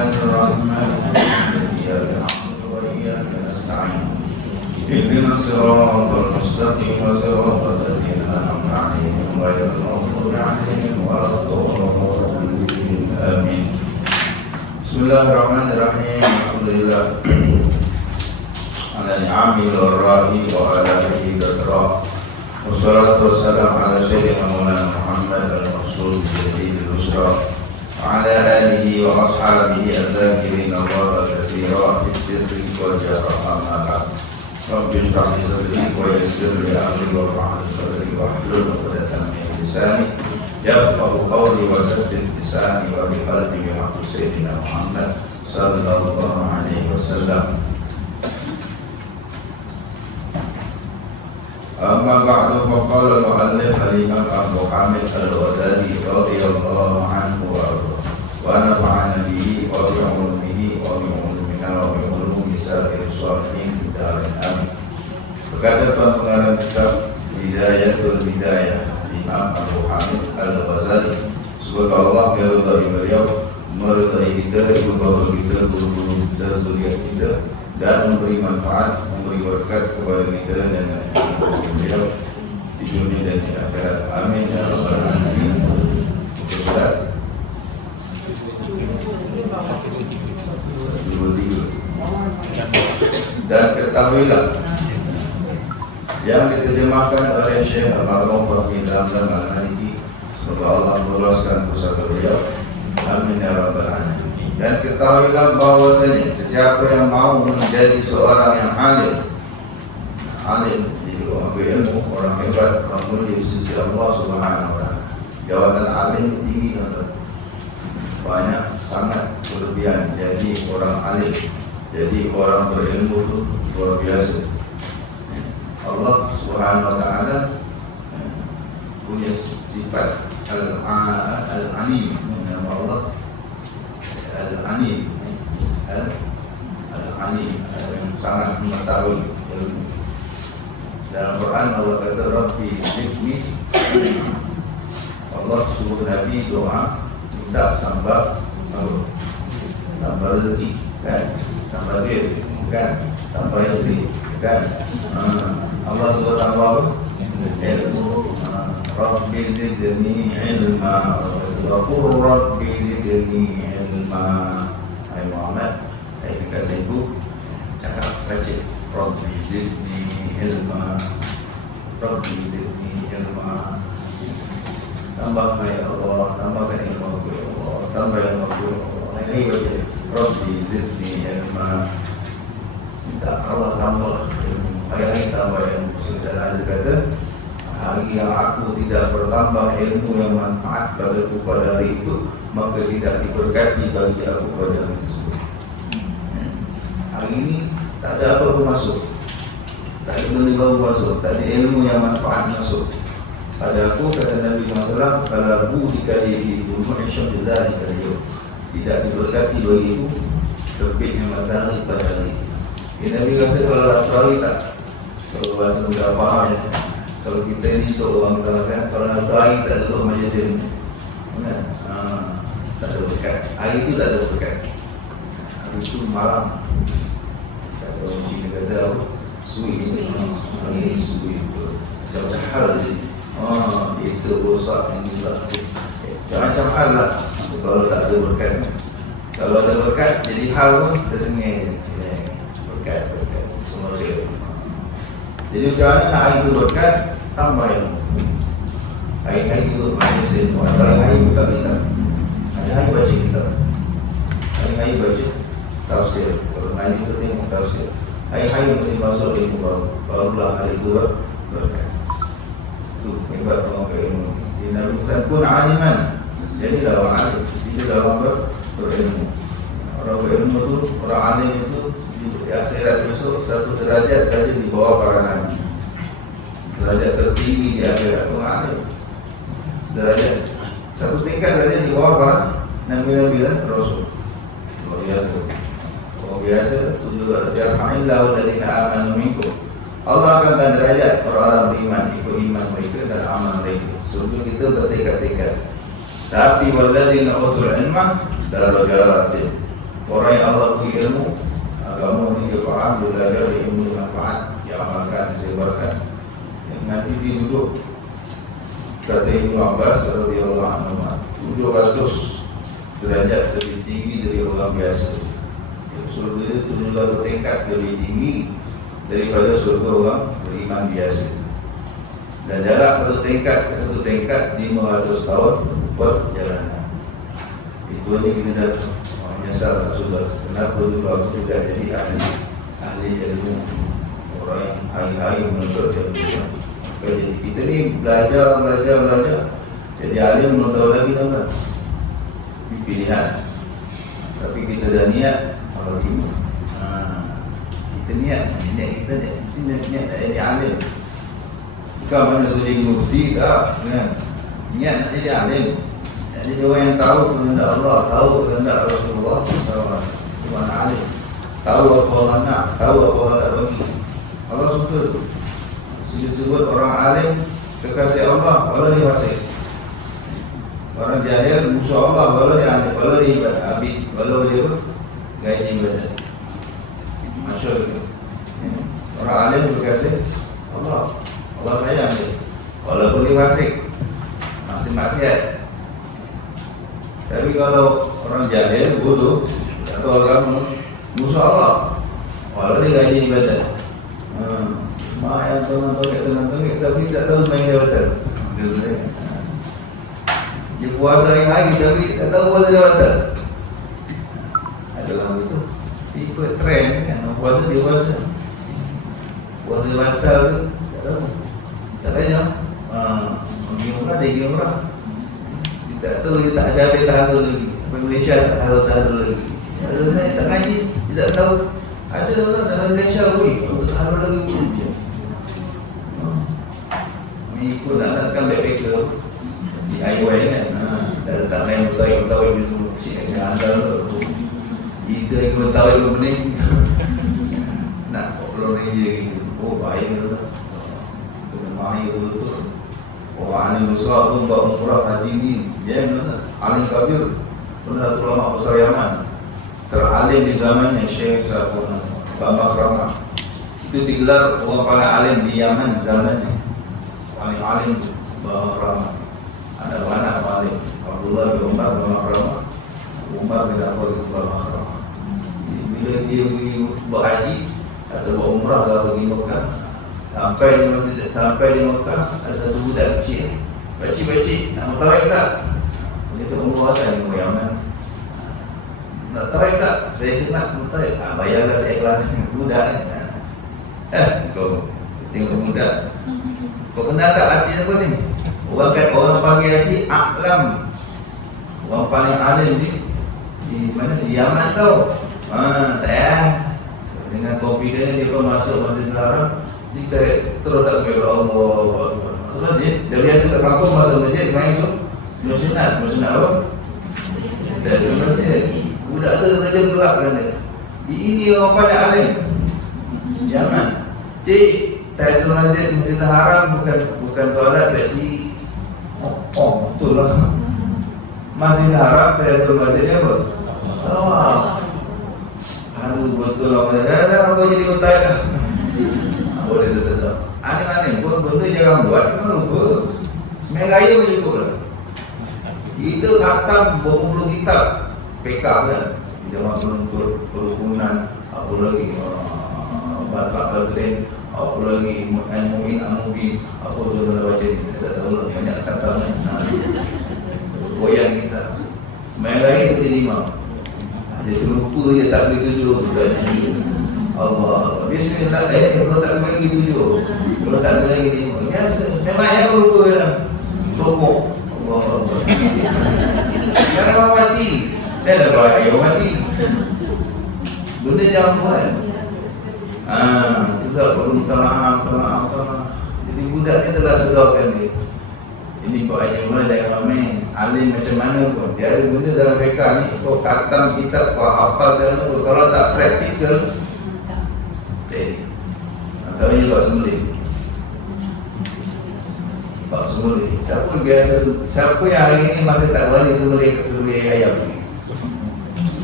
الرحمن إياك نعبد وإياك نستعين اهدنا الصراط المستقيم صراط الذين أنعمت عليهم غير المغضوب عليهم ولا الضالين آمين. Bismillahirrahmanirrahim. Alhamdulillah ala ni'ami warrahi wa ala alihi wa wassalatu wassalamu ala sayyidina Maulana Muhammad al-Rasul Jadidul Usra wa ala alihi wa ashabihi al-zakirin Allah al-kathira fi sirri wa jara amma ba'd. Rabbi shrah li sadri wa yassir li amri wa hlul 'uqdatam min lisani yafqahu qawli wa saddid lisani wa bi qalbi bi haqqi sayyidina Muhammad sallallahu alaihi wasallam. Amma ba'du, faqala al-mu'allif al-imam Abu Hamid al-Ghazali radhiyallahu anhu wa nafa'ana bihi wa bi 'ulumihi wa bi 'ulumina wa bi 'ulumi sa'ir shalihin bidarin amin. Berkata pengarang kitab Bidayatul Bidayah Imam Abu Hamid al-Ghazali, semoga Allah meridai beliau, meridai kita, membawa kita, guru-guru kita, zuriat kita, dan memberi manfaat, memberi berkat kepada kita dan beliau di dunia dan di akhirat. Amin ya rabbal alamin. Dan ketahuilah yang diterjemahkan oleh Syekh Al-Ma'ruf Rahmi dalam Al-Maliki, semoga Allah meluruskan pusaka beliau. Amin ya rabbal alamin. Dan ketahuilah bahwasanya sesiapa yang mau menjadi seorang yang alim, jadi orang berilmu, orang hebat, orang mulia di sisi Allah Subhanahu wa taala. Jawatan alim tinggi, banyak sangat berlebihan. Jadi orang alim, jadi orang berilmu itu luar biasa. Allah Subhanahu wa taala punya sifat al-alim, nama Allah Al-Alim, Al-Alim yang sangat mengetahui. Dalam Quran Allah kata Rabbi zidni, Allah suruh Nabi doa minta tambah rezeki, kan? Tambah duit, kan? Tambah istri, kan? Allah suruh tambah ilmu. Rabbi zidni ilma, Ghafur Rabbi zidni ilma. Hai Muhammad, hai kekasih ibu, cakap baca Rabbi zidni ilma, Rabbi zidni ilma. Tambahkan ya Allah, tambahkan ilmu ya Allah, tambah ilmu ya Allah. Hai baca Rabbi zidni ilma, minta Allah tambah ilmu. Hai tambah ilmu. Sudah ada kata, hari yang aku tidak bertambah ilmu yang manfaat padaku pada hari itu, maka tidak diberkati bagi aku pada hari tersebut. Hari ini tak ada apa pun masuk, tak ada benda baru masuk, tak ada ilmu yang manfaat masuk pada aku. Kata Nabi SAW, kalau budika di rumah Syambillah tidak diberkati bagiku terbitnya matahari pada hari itu. Nabi kata kalau latuari tak, kalau bahasa mudah faham ya. Kalau kita ini untuk orang kata kalau hari tak duduk majlis ilmu, tak ada berkat. Hari itu tak ada berkat. Hari itu malam. Kata orang Cina kata apa? Sui. Hari ini sui. Macam hal je. Itu rosak ini lah. Macam hal lah. Kalau tak ada berkat. Kalau ada berkat, jadi hal pun tersengih. Berkat. Semua dia. Jadi macam mana hari itu berkat, tambah ilmu. Hari-hari itu majlis ilmu. Ada hari buka kitab, ada hari baca kitab, hari-hari baca tafsir. Kalau hari itu tengok tafsir, hari-hari mesti masuk ilmu baru. Barulah hari itu berkat. Itu hebat orang berilmu. Di Nabi Muhammad pun aliman. Jadi orang alim, tidak orang berilmu. Orang berilmu itu, orang alim itu di akhirat besok satu derajat saja di bawah para nabi. Derajat tertinggi di akhirat orang alim. Derajat satu tingkat saja di bawah para nabi-nabi dan rasul. Luar biasa. Luar biasa. Itu juga yarhamillahu alladziina aamanu minkum. Allah akan berikan derajat orang-orang beriman, ikut iman mereka dan amal mereka. Surga kita bertingkat-tingkat. Tapi walladziina utul ilma darajatin. Orang yang Allah beri ilmu, agama ni dia faham, dia belajar, dia ilmu manfaat, dia amalkan, dia sebarkan. Nanti dia duduk, kata Ibnu Abbas radhiyallahu anhu, 700 derajat lebih tinggi dari orang biasa. Surga itu juga bertingkat lebih tinggi daripada surga orang beriman biasa. Dan jarak satu tingkat ke satu tingkat 500 tahun perjalanan. Itu aja kita dah menyesal sudah. Kenapa juga aku juga jadi ahli ilmu, orang yang ahli menuntut ilmu. Jadi kita ni belajar. Jadi alim belum tahu lagi tak? Pilihan. Tapi kita dah niat ilmu. Kita niat kita niat jadi alim. Bukan mana suruh jadi mufti tak, kan? Niat nak jadi alim. Jadi orang yang tahu kehendak Allah, tahu kehendak Rasulullah SAW. Itu mana alim. Tahu apa Allah nak, tahu apa Allah tak bagi. Allah suka tu. Disebut orang alim, kekasih Allah, Allah dia fasik. Orang jahil, musuh Allah, Allah dia alim, Allah dia ibadah, abid, Allah dia apa? Gaya ibadah. Masyur tu. Orang alim kekasih Allah, Allah sayang dia. Walaupun dia fasik, masih maksiat. Tapi kalau orang jahil, bodoh, atau agama, musuh Allah, Allah dia gaya ibadah. Mak yang tenang-tenang tapi tak tahu main jawatan. Dia puasa hari-hari tapi tak tahu puasa jawatan. Ada orang itu ikut trend kan, puasa dia puasa. Puasa jawatan tu tak tahu. Tak tanya. Pergi umrah dia pergi umrah. Dia tak tahu, dia tak ada habis tahan lagi. Sampai Malaysia tak tahan lagi. Ada saya tak ngaji, dia tak tahu. Ada orang dalam Malaysia untuk tahan lagi. Ikut nak kan backpacker di IOI kan, dah letak main bertawai dulu, cik dengan andal tu. Kita ikut bertawai benih nak RM40 gitu. Oh baik tu tak? Itu memang air tu. Orang alim besar tu buat umrah haji ni, dia mana? Alim kabir, pernah ulama besar Yaman, teralim di zamannya Syekh Bambang Rama. Itu digelar orang paling alim di Yaman zamannya. Paling alim Rahmat. Ada anak paling Abdullah bin Umar bin Rahmat. Umar bin Abdul Rahmat. Bila dia pergi berhaji atau berumrah atau pergi Mekah, sampai di Mekah ada satu budak kecil. Pakcik nak tarik tak? Dia tu umrah kan di Yaman. Nak tarik tak? Saya nak tarik. Bayarlah saya kelas budak kan. Kau tengok budak. Kau kenal tak arti apa ni? Orang panggil arti A'lam. Orang paling alim di mana? Di Yaman tau. Tak payah. Dengan confident dia pun masuk Masjidil Haram. Dia terus tak kira Allah. Masuk masjid. Dia biasa kat kampung masuk masjid main tu. Sunat apa? Dari masjid. Budak tu dia gerakkan dia. Ini orang paling alim Yaman. Cik, Tahiyatul Masjidil Haram bukan solat tapi betul lah. Masjidil Haram Tahiyatul Masjid apa? Aduh betul lah. Dah kau jadi utai dah. Boleh tersedar. Aneh-aneh pun benda jangan buat, kita lupa. Sembilan raya pun cukup lah. Kita khatam berpuluh kitab PK kan. Jemaah penuntut kerukunan, apa lagi batak badrin, apa lagi mu'min, apa tu dah baca ni, tak tahu lah, banyak kata goyang kita. Main lain kita lima. Dia terlupa je tak boleh tujuh. Allah, bismillah, kalau tak boleh lagi tujuh, kalau tak boleh lagi lima. Biasa, memang yang lupa lah. Sokok. Allah. Jangan mati. Dia dah bahaya mati. Benda jangan buat. Sudah perlu minta maaf. Jadi budak ni telah sedarkan dia. Ini Pak Haji Umar jangan main. Alim macam mana pun. Dia ada benda dalam mereka ni. Kau khatam kitab, kau hafal dalam tu. Kalau tak praktikal, antaranya Pak Semulih. Pak Semulih. Siapa yang hari ini masih tak balik Semulih ayam ni?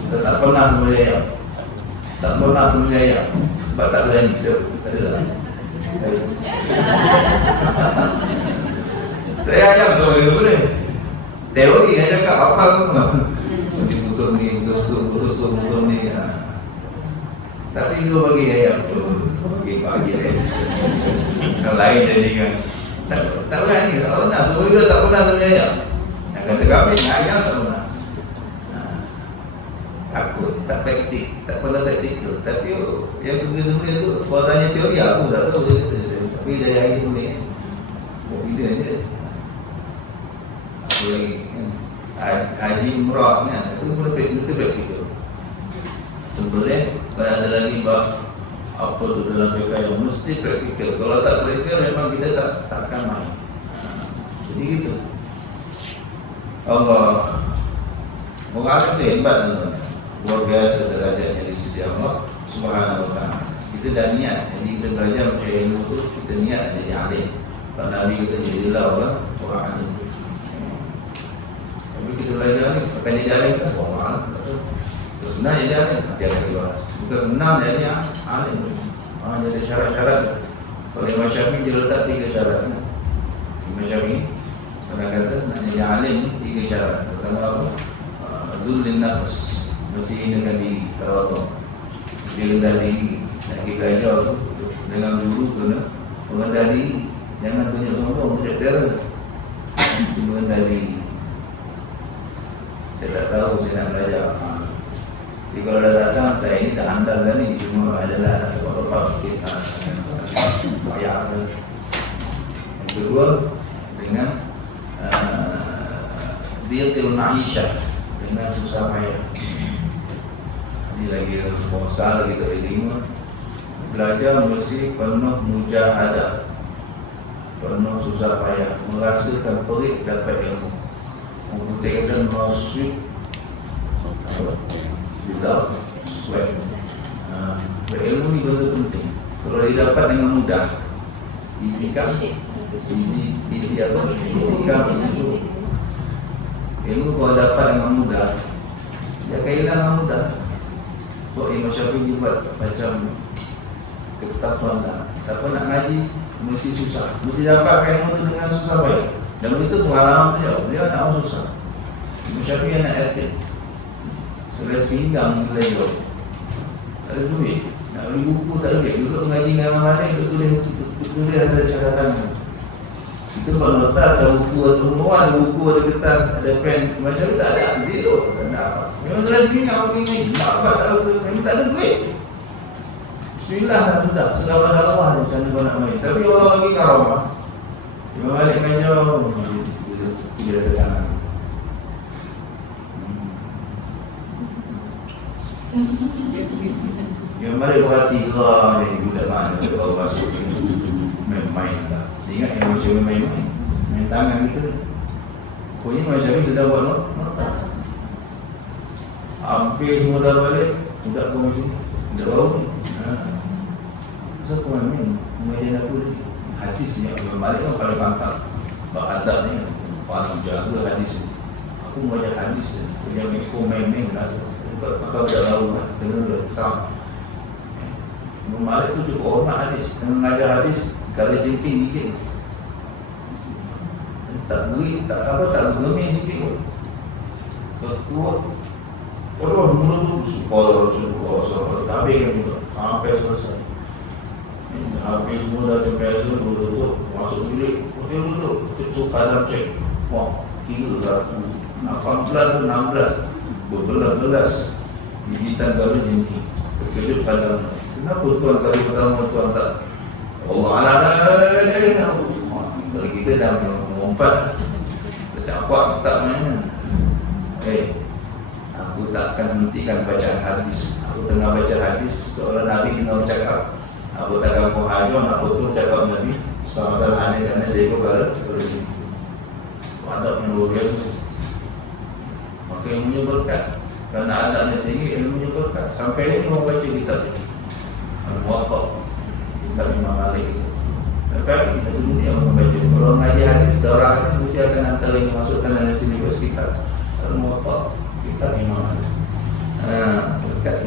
Kita tak pernah sembelih ayam. Tak pernah sembelih ayam. Sebab tak berani. Tak ada tak? Saya ayam tu boleh. Teori yang cakap apa tu? Putus ni, putus ni. Tapi kalau bagi ayam tu, bagi ayam. Kalau lain jadi kan. Tak berani. Tak pernah. Semua itu tak pernah sembelih ayam. Yang kata kami, ayam tak pernah. Takut, tak praktik, tak pernah praktikal. Tapi yang sembelih-sembelih tu, kalau tanya teori aku tak tahu dia kata. Tapi dari hari sembelih, buat video je. Haji Umrah ni, itu mesti praktikal. Sembelih, kalau ada lagi apa tu dalam PKM, mesti praktikal. Kalau tak praktikal, memang kita tak akan main. Jadi gitu. Allah mengalir tu hebat tuan-tuan. Luar biasa derajatnya di sisi Allah Subhanahu wa ta'ala. Kita dah niat, jadi kita belajar macam ilmu tu, kita niat jadi alim. Pak Nabi kata jadilah orang alim. Tapi kita belajar ni, apa yang jadi alim kan? Orang alim. Senang jadi alim, dia akan dibahas. Bukan senang jadi alim. Jadi syarat-syarat. Kalau Imam Syafi'i dia letak 3 syarat. Imam Syafi'i pernah kata nak jadi alim ni 3 syarat. Pertama apa? Zullin nafs, mesti hinakan diri, tawadhu. Dia rendah diri. Nak pergi belajar tu dengan guru kena rendah diri. Jangan tunjuk sombong, tunjuk terang. Cuma rendah diri. Saya tak tahu saya nak belajar. Jadi kalau dah datang, saya ini tak handal kan ni. Cuma adalah tempat-tempat sikit. Payah. Yang kedua, dengan diatil ma'isyah, dengan susah payah. Ini lagi semua sekali kita ilmu. Belajar mesti penuh mujahadah, penuh susah payah, merasakan perih dapat ilmu. Membuktikan maksud without sweat. Berilmu ni betul penting. Kalau didapat dengan mudah, itikaf, easy apa? Itikaf itu. Ilmu kalau dapat dengan mudah, dia akan hilang dengan mudah. So Imam Syafi'i buat macam ketakuan tak. Siapa nak ngaji mesti susah, mesti dapatkan ilmu tu dengan susah baik. Dan itu pengalaman dia nak susah. Imam Syafi'i anak yatim, sebelah pinggang belajar, tak ada duit, nak beli buku tak ada duit. Duduk mengaji dengan Imam Malik, tulis ada catatan. Itu kalau letak ada buku atau umuan, buku ada kertas, ada pen, macam tu tak ada, zero, tak ada apa. Memang sebelah pinggang pergi ngaji, tak apa, memang tak ada duit. Bismillah tak sudah, segala ada Allah je macam mana kau nak main. Tapi Allah bagi karamah. Imam Malik mengajar, dia ada tangan. Yang balik berhati geram ni budak mana kalau masuk main-main lah. Ingat yang macam main tangan kita. Pokoknya macam ni sudah buat nota. Hampir semua dah balik, budak kau macam ni. Budak baru ni. Kenapa kau main? Mengajian aku ni. Hadis ni, Imam Malik kan paling pantang. Sebab adab ni, paling jaga hadis ni. Aku mengajar hadis ni. Yang ikut main-main lah. Maka dah tahu kan, dengar dia, sama. Imam Malik tu cukup hormat hadis. Dengan mengajar hadis, kalau jengking sikit. Tak geri, tak germin sikit pun. Kuat. Kalau mula tu, Rasulullah, habis kan juga. Sampai selesai. Habis semua dah sampai tu, duduk, masuk bilik. Dia duduk, cucuk kadang cek. Wah, 3 18 tu 16. Berbelas-belas gigitan garis jengking. Terkejut kadang. Kenapa tuan kali pertama tuan tak? Allah ala. Kalau kita dah melompat, tercapak tak mana. Aku tak akan hentikan bacaan hadis. Aku tengah baca hadis, seorang Nabi tengah bercakap. Aku tak akan mengajar, nak potong cakap Nabi. Sama-sama aneh kerana saya kembali berhenti. Adab yang luar biasa. Maka ilmunya berkat. Kerana adabnya tinggi, ilmunya berkat. Sampai ini orang baca kitab Al-Muwatta, kitab Imam Malik itu. Sampai kita dulu ni orang baca. Kalau mengaji hadis, orang akan mesti akan antara ini masukkan dalam silibus kitab Al-Muwatta, kitab Imam Malik.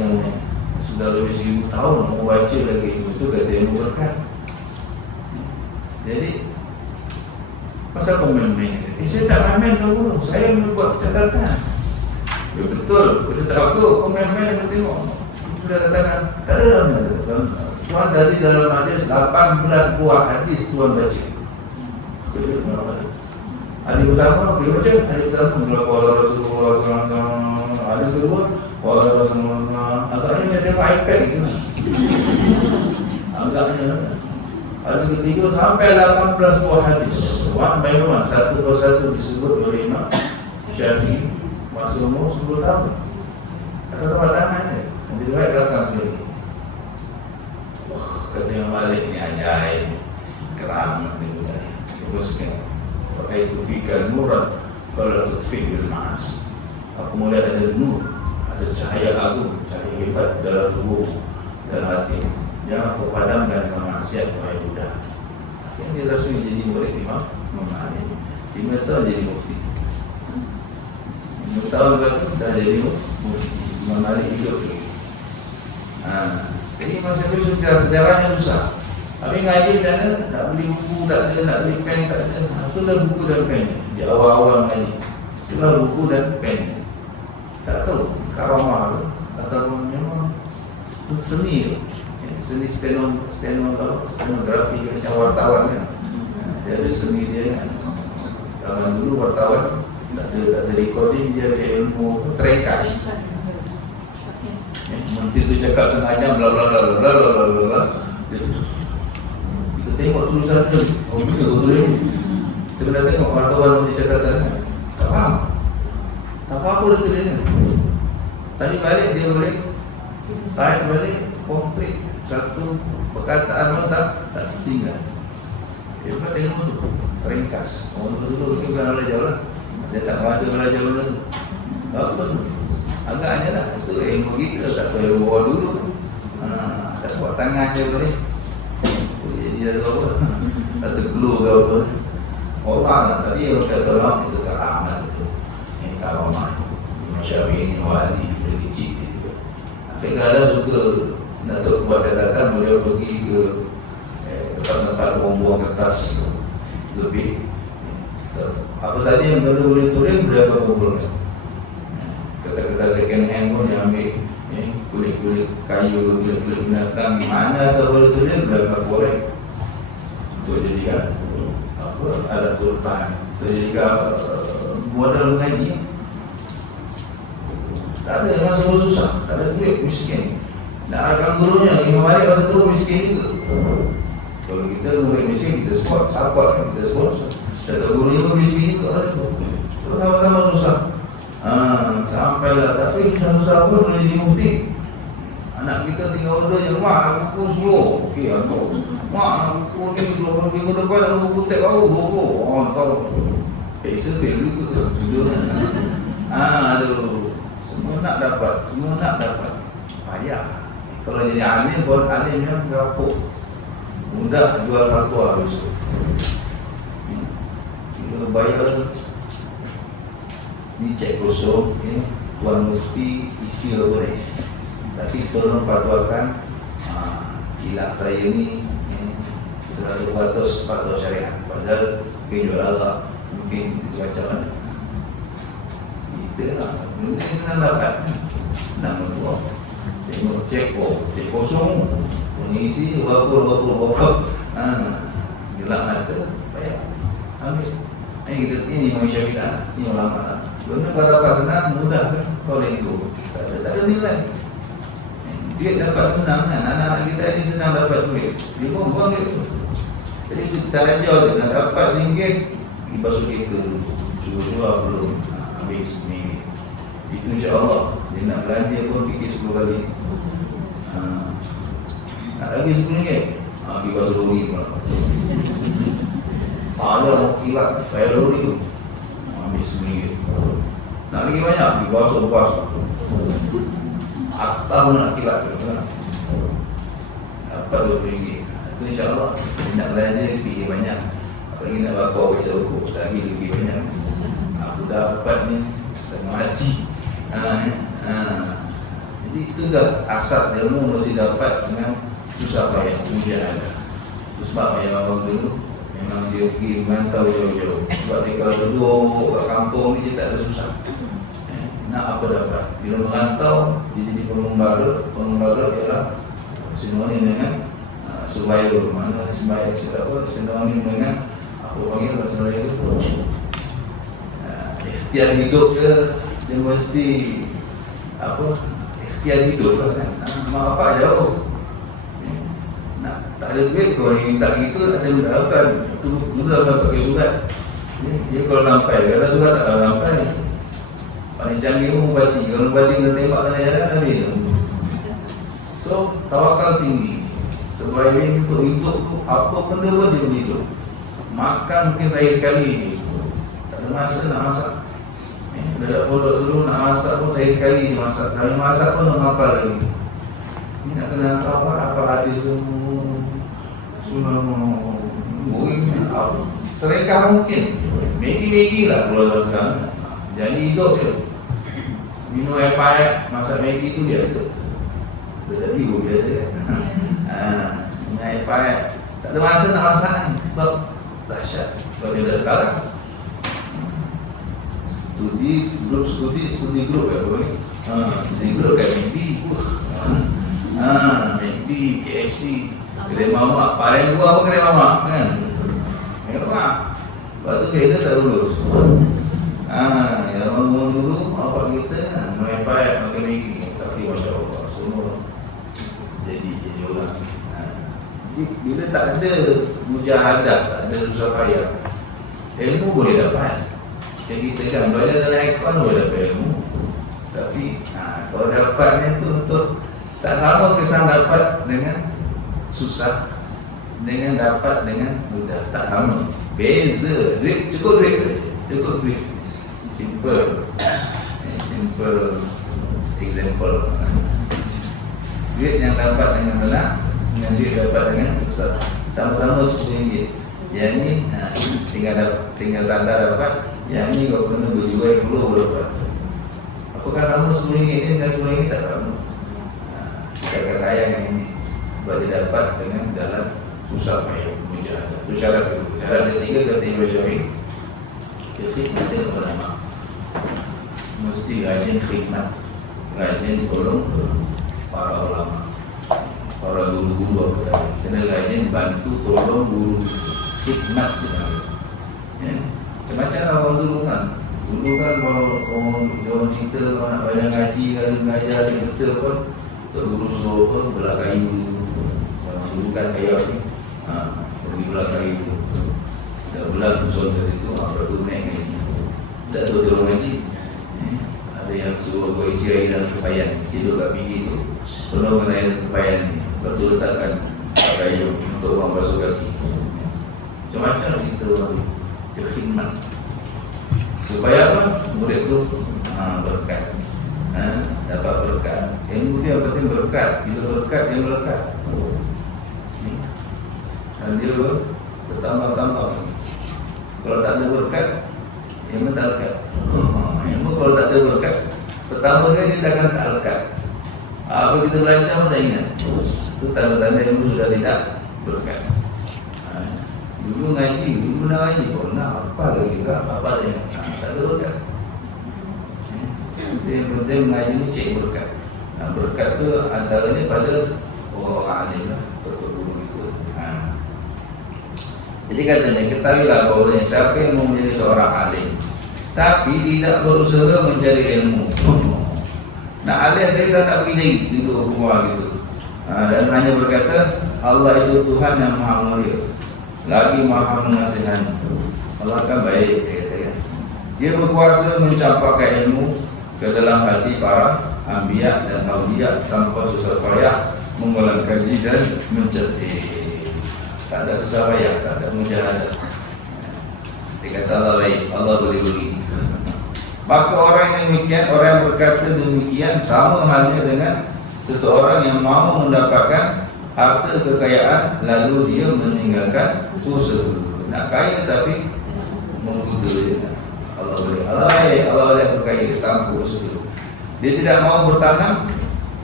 ilmu. Sudah lebih 1000 tahun mau baca lagi itu kata ilmu berkat. Jadi pasal pemain-main, saya tak main dulu, saya membuat catatan. Ya betul, kita tahu tu pemain-main yang tengok. Sudah katakan, tak ada Tuan dari dalam hadis 18 buah hadis Tuan baca. Hari pertama, dia baca. Hari pertama, Qala Rasulullah SAW. Hari kedua, Qala Rasulullah. Agaknya dia tengok iPad gitu. Agaknya. Hari ketiga, sampai 18 buah hadis. One by one, satu persatu disebut oleh Imam Syafi'i. Masa umur 10 tahun. Ada tempat tangan dia. Nanti dia belakang sekali. Kata Imam Malik ni ajaib. Keram ni budaya. Teruskan. Itu bika nurat kalau tutfik bil ma'as. Aku mulai ada nur, ada cahaya agung, cahaya hebat dalam tubuh, dalam hati. Jangan aku padamkan dengan maksiat wahai budak. Akhirnya dia rasmi jadi murid Imam Malik. 5 tahun jadi mufti. 5 tahun lepas dah jadi mufti. Imam Malik hidup lagi. Jadi masa itu sejarahnya susah. Tapi ngaji macam mana? Nak beli buku, tak ada, nak beli pen, tak ada. Itulah buku dan pen. Di awal-awal ngaji. Itulah buku dan pen. Tak tahu, karamah tu. Ataupun memang seni tu. Seni stenografi macam wartawan kan. Dia ada seni dia kan. Zaman dulu wartawan tak ada recording, dia ada ilmu terengkas. Menteri tu cakap setengah jam, bla bla bla bla bla bla bla bla. Kita tengok tulisan tu. Oh, bila tu tulis. Kita kena tengok wartawan punya catatan kan. Tak faham. Tak faham apa dia tulis kan. Tadi balik dia boleh tarik balik komplit satu perkataan tak tinggal. Dia bukan tengok tu. Ringkas. Orang dulu dia bukan belajar lah. Dia tak rasa belajar dulu tu. Apa tu? Agaknya lah. Itu ilmu kita. Tak tahu ilmu orang dulu. Tak buat tangan je boleh. Jadi dia tahu apa. Tak tergelur ke apa. Orang lah. Tadi orang kata orang itu keramat itu. Ini keramat. Syafi'i ni wali. Dia kecil. Tapi kadang suka nak tahu buat catatan. Boleh pergi ke tempat-tempat buang-buang kertas lebih. Apa saja yang boleh tulis boleh apa kumpulkan. Kata-kata second hand pun dia ambil kulit-kulit kayu, kulit-kulit binatang, mana saya boleh tulis boleh apa korek untuk jadikan apa alat Quran, jadikan modal mengaji. Tak ada, memang semua susah, tak ada duit, miskin. Nak rakan gurunya, Imam Malik masa tu miskin juga. Kalau kita murid miskin, kita support, kita sponsor. Kata gurunya pun miskin juga. Terus sama-sama susah. Sampailah, tapi susah-susah pun boleh jadi mufti. Anak kita tinggal order je, mak nak buku 10. Okey, hantar. Mak nak buku ni, 2 minggu depan nak buku tek baru, 20. Hantar. Sedih juga tu. Aduh. Semua nak dapat. Payah. Kalau jadi alim pun, alim yang berapa. Mudah jual fatwa besok. Kita bayar ni cek kosong, Tuan Mufti isi apa dah isi. Tapi tolong fatwakan hilaf saya ni 100% fatwa syariat. Padahal mungkin jual Allah, mungkin macam mana. Kita lah, benda ni senang dapat. Nak mentua. Tengok cek kosong. Mengisi berapa. Gelap mata, payah. Ambil. Ini manusia kita, ini ulama. Benda kalau senang, mudah kan? Kalau itu, tak ada nilai. Duit dapat senang kan? Anak-anak kita ini senang dapat duit. Dia pun buang duit tu. Jadi kita raja tu, nak dapat RM1, pergi basuh kereta dulu. Cuba-cuba belum habis RM1. Itu insyaAllah. Dia nak belanja pun fikir 10 kali. Nak lagi RM10, pergi basuh lori pula. Ada mau kilat, saya lori tu ambil RM1. Nak lagi banyak, pergi basuh. Akta pun nak kilat tu kan? Dapat RM20. Itu insyaAllah. Nak belanja, fikir banyak. Apalagi nak bakar kisah buku, lagi lebih banyak. Aku dapat ni setengah hati. Jadi itu dah asas ilmu mesti dapat dengan susah payah mujahadah. Sebab yang abang dulu memang dia pergi mengantau jauh-jauh. Sebab dia kalau duduk kat kampung ni dia tak ada susah. Nak apa dapat. Bila merantau dia jadi pengembara. Pengembara ialah sinonim dengan survival. Mana sinonim dengan apa panggil bahasa Melayu tu, ikhtiar hidup dia mesti apa, ikhtiar hidup lah kan. Mak bapak jauh, nak tak ada duit kau ni minta gitu, ada minta tu mudah akan pakai surat. Dia kalau sampai, kadang surat tak sampai. Paling canggih pun mubati, kalau mubati kena tembak kat saya kan habis. So tawakal tinggi. Surviving untuk hidup tu apa benda pun dia boleh hidup. Makan mungkin saya sekali, tak ada masa nak masak. Dah pondok dulu nak masak pun saya sekali je masak. Kalau masak pun nak hafal lagi. Ni nak kena apa hadis tu semua boring. Serikah mungkin Maggi lah kalau sekarang. Jadi hidup je. Minum air pahet, masak Maggi tu biasa. Jadi pun biasa kan. Minum air pahet, tak ada masa nak masak ni. Sebab dahsyat. Sebab dia dah kalah. Studi grup kan boleh. Studi grup kan MD. MD, KFC, kedai mamak. Paling dua apa kedai mamak kan? Kedai mamak. Lepas tu kita tak lulus. Yang orang dulu bapak kita main pahet, makan Maggi. Tapi Masya Allah, semua jadi orang. Bila tak ada mujahadah, tak ada susah payah, ilmu boleh dapat. Jadi kita kan belajar dalam ikhwan boleh dapat ilmu. Tapi kalau dapatnya tu untuk tak sama kesan dapat dengan susah dengan dapat dengan mudah, tak sama. Beza. Cukup duit. Simple example. Duit yang dapat dengan benar dengan duit dapat dengan susah sama-sama RM10. Yang ni tinggal tanda dapat. Yang ni kalau kena berjual 10 dapat. Apakah sama RM10 ni dengan RM10 tak sama? Kita sayang yang ini sebab dia dapat dengan jalan susah payah mujahadah. Itu syarat itu. Syarat ketiga kata Ibn Syawih, khidmat dia ulama. Mesti rajin khidmat, rajin tolong para ulama, para guru-guru apa tadi. Kena rajin bantu tolong guru, khidmat kita. Ya. Macam orang dulu kan kalau orang cerita kalau nak belajar ngaji, kalau mengajar dia betul pun untuk guru suruh pun belah kayu. Orang suruhkan kayu ni pergi belah kayu. Dah belah usul dari itu berapa naik ngaji. Tak tahu tolong ngaji. Ada yang suruh kau isi air dalam kepayan, tidur kat pinggir tu, tolong kena air kepayan ni, lepas tu letakkan kayu untuk orang basuh kaki. Macam-macam kita orang khidmat supaya apa? Murid tu berkat, dapat berkat. Ilmu dia penting berkat. Bila berkat dia melekat. Dan dia bertambah-tambah. Kalau tak ada berkat, dia memang tak lekat. Ilmu kalau tak ada berkat, pertama dia akan tak lekat. Apa kita belajar pun tak ingat. Itu tanda-tanda ilmu sudah tidak berkat. Dulu ngaji, dulu nak ngaji pun nak apa lagi tak apa lagi tak ada berkat. Yang penting mengaji ni cek berkat. Berkat tu antaranya pada orang alim lah, guru itu. Jadi katanya ketahuilah bahawa siapa yang mau menjadi seorang alim tapi tidak berusaha mencari ilmu. Nak alim tapi tak nak pergi jadi itu hukumah gitu. Dan hanya berkata Allah itu Tuhan yang Maha Mulia, lagi Maha Mengasihani. Allah kan baik, dia kata kan. Dia berkuasa mencampakkan ilmu ke dalam hati para anbiya dan awliya tanpa susah payah mengulang kaji dan mencetik. Tak ada susah payah, tak ada mujahadah. Dia kata Allah baik, Allah boleh beri. Maka orang yang demikian, orang yang berkata demikian sama halnya dengan seseorang yang mahu mendapatkan harta kekayaan lalu dia meninggalkan usaha. Nak kaya tapi menggoda je. Allah boleh, Allah boleh berkaya tanpa usaha. Dia tidak mahu bertanam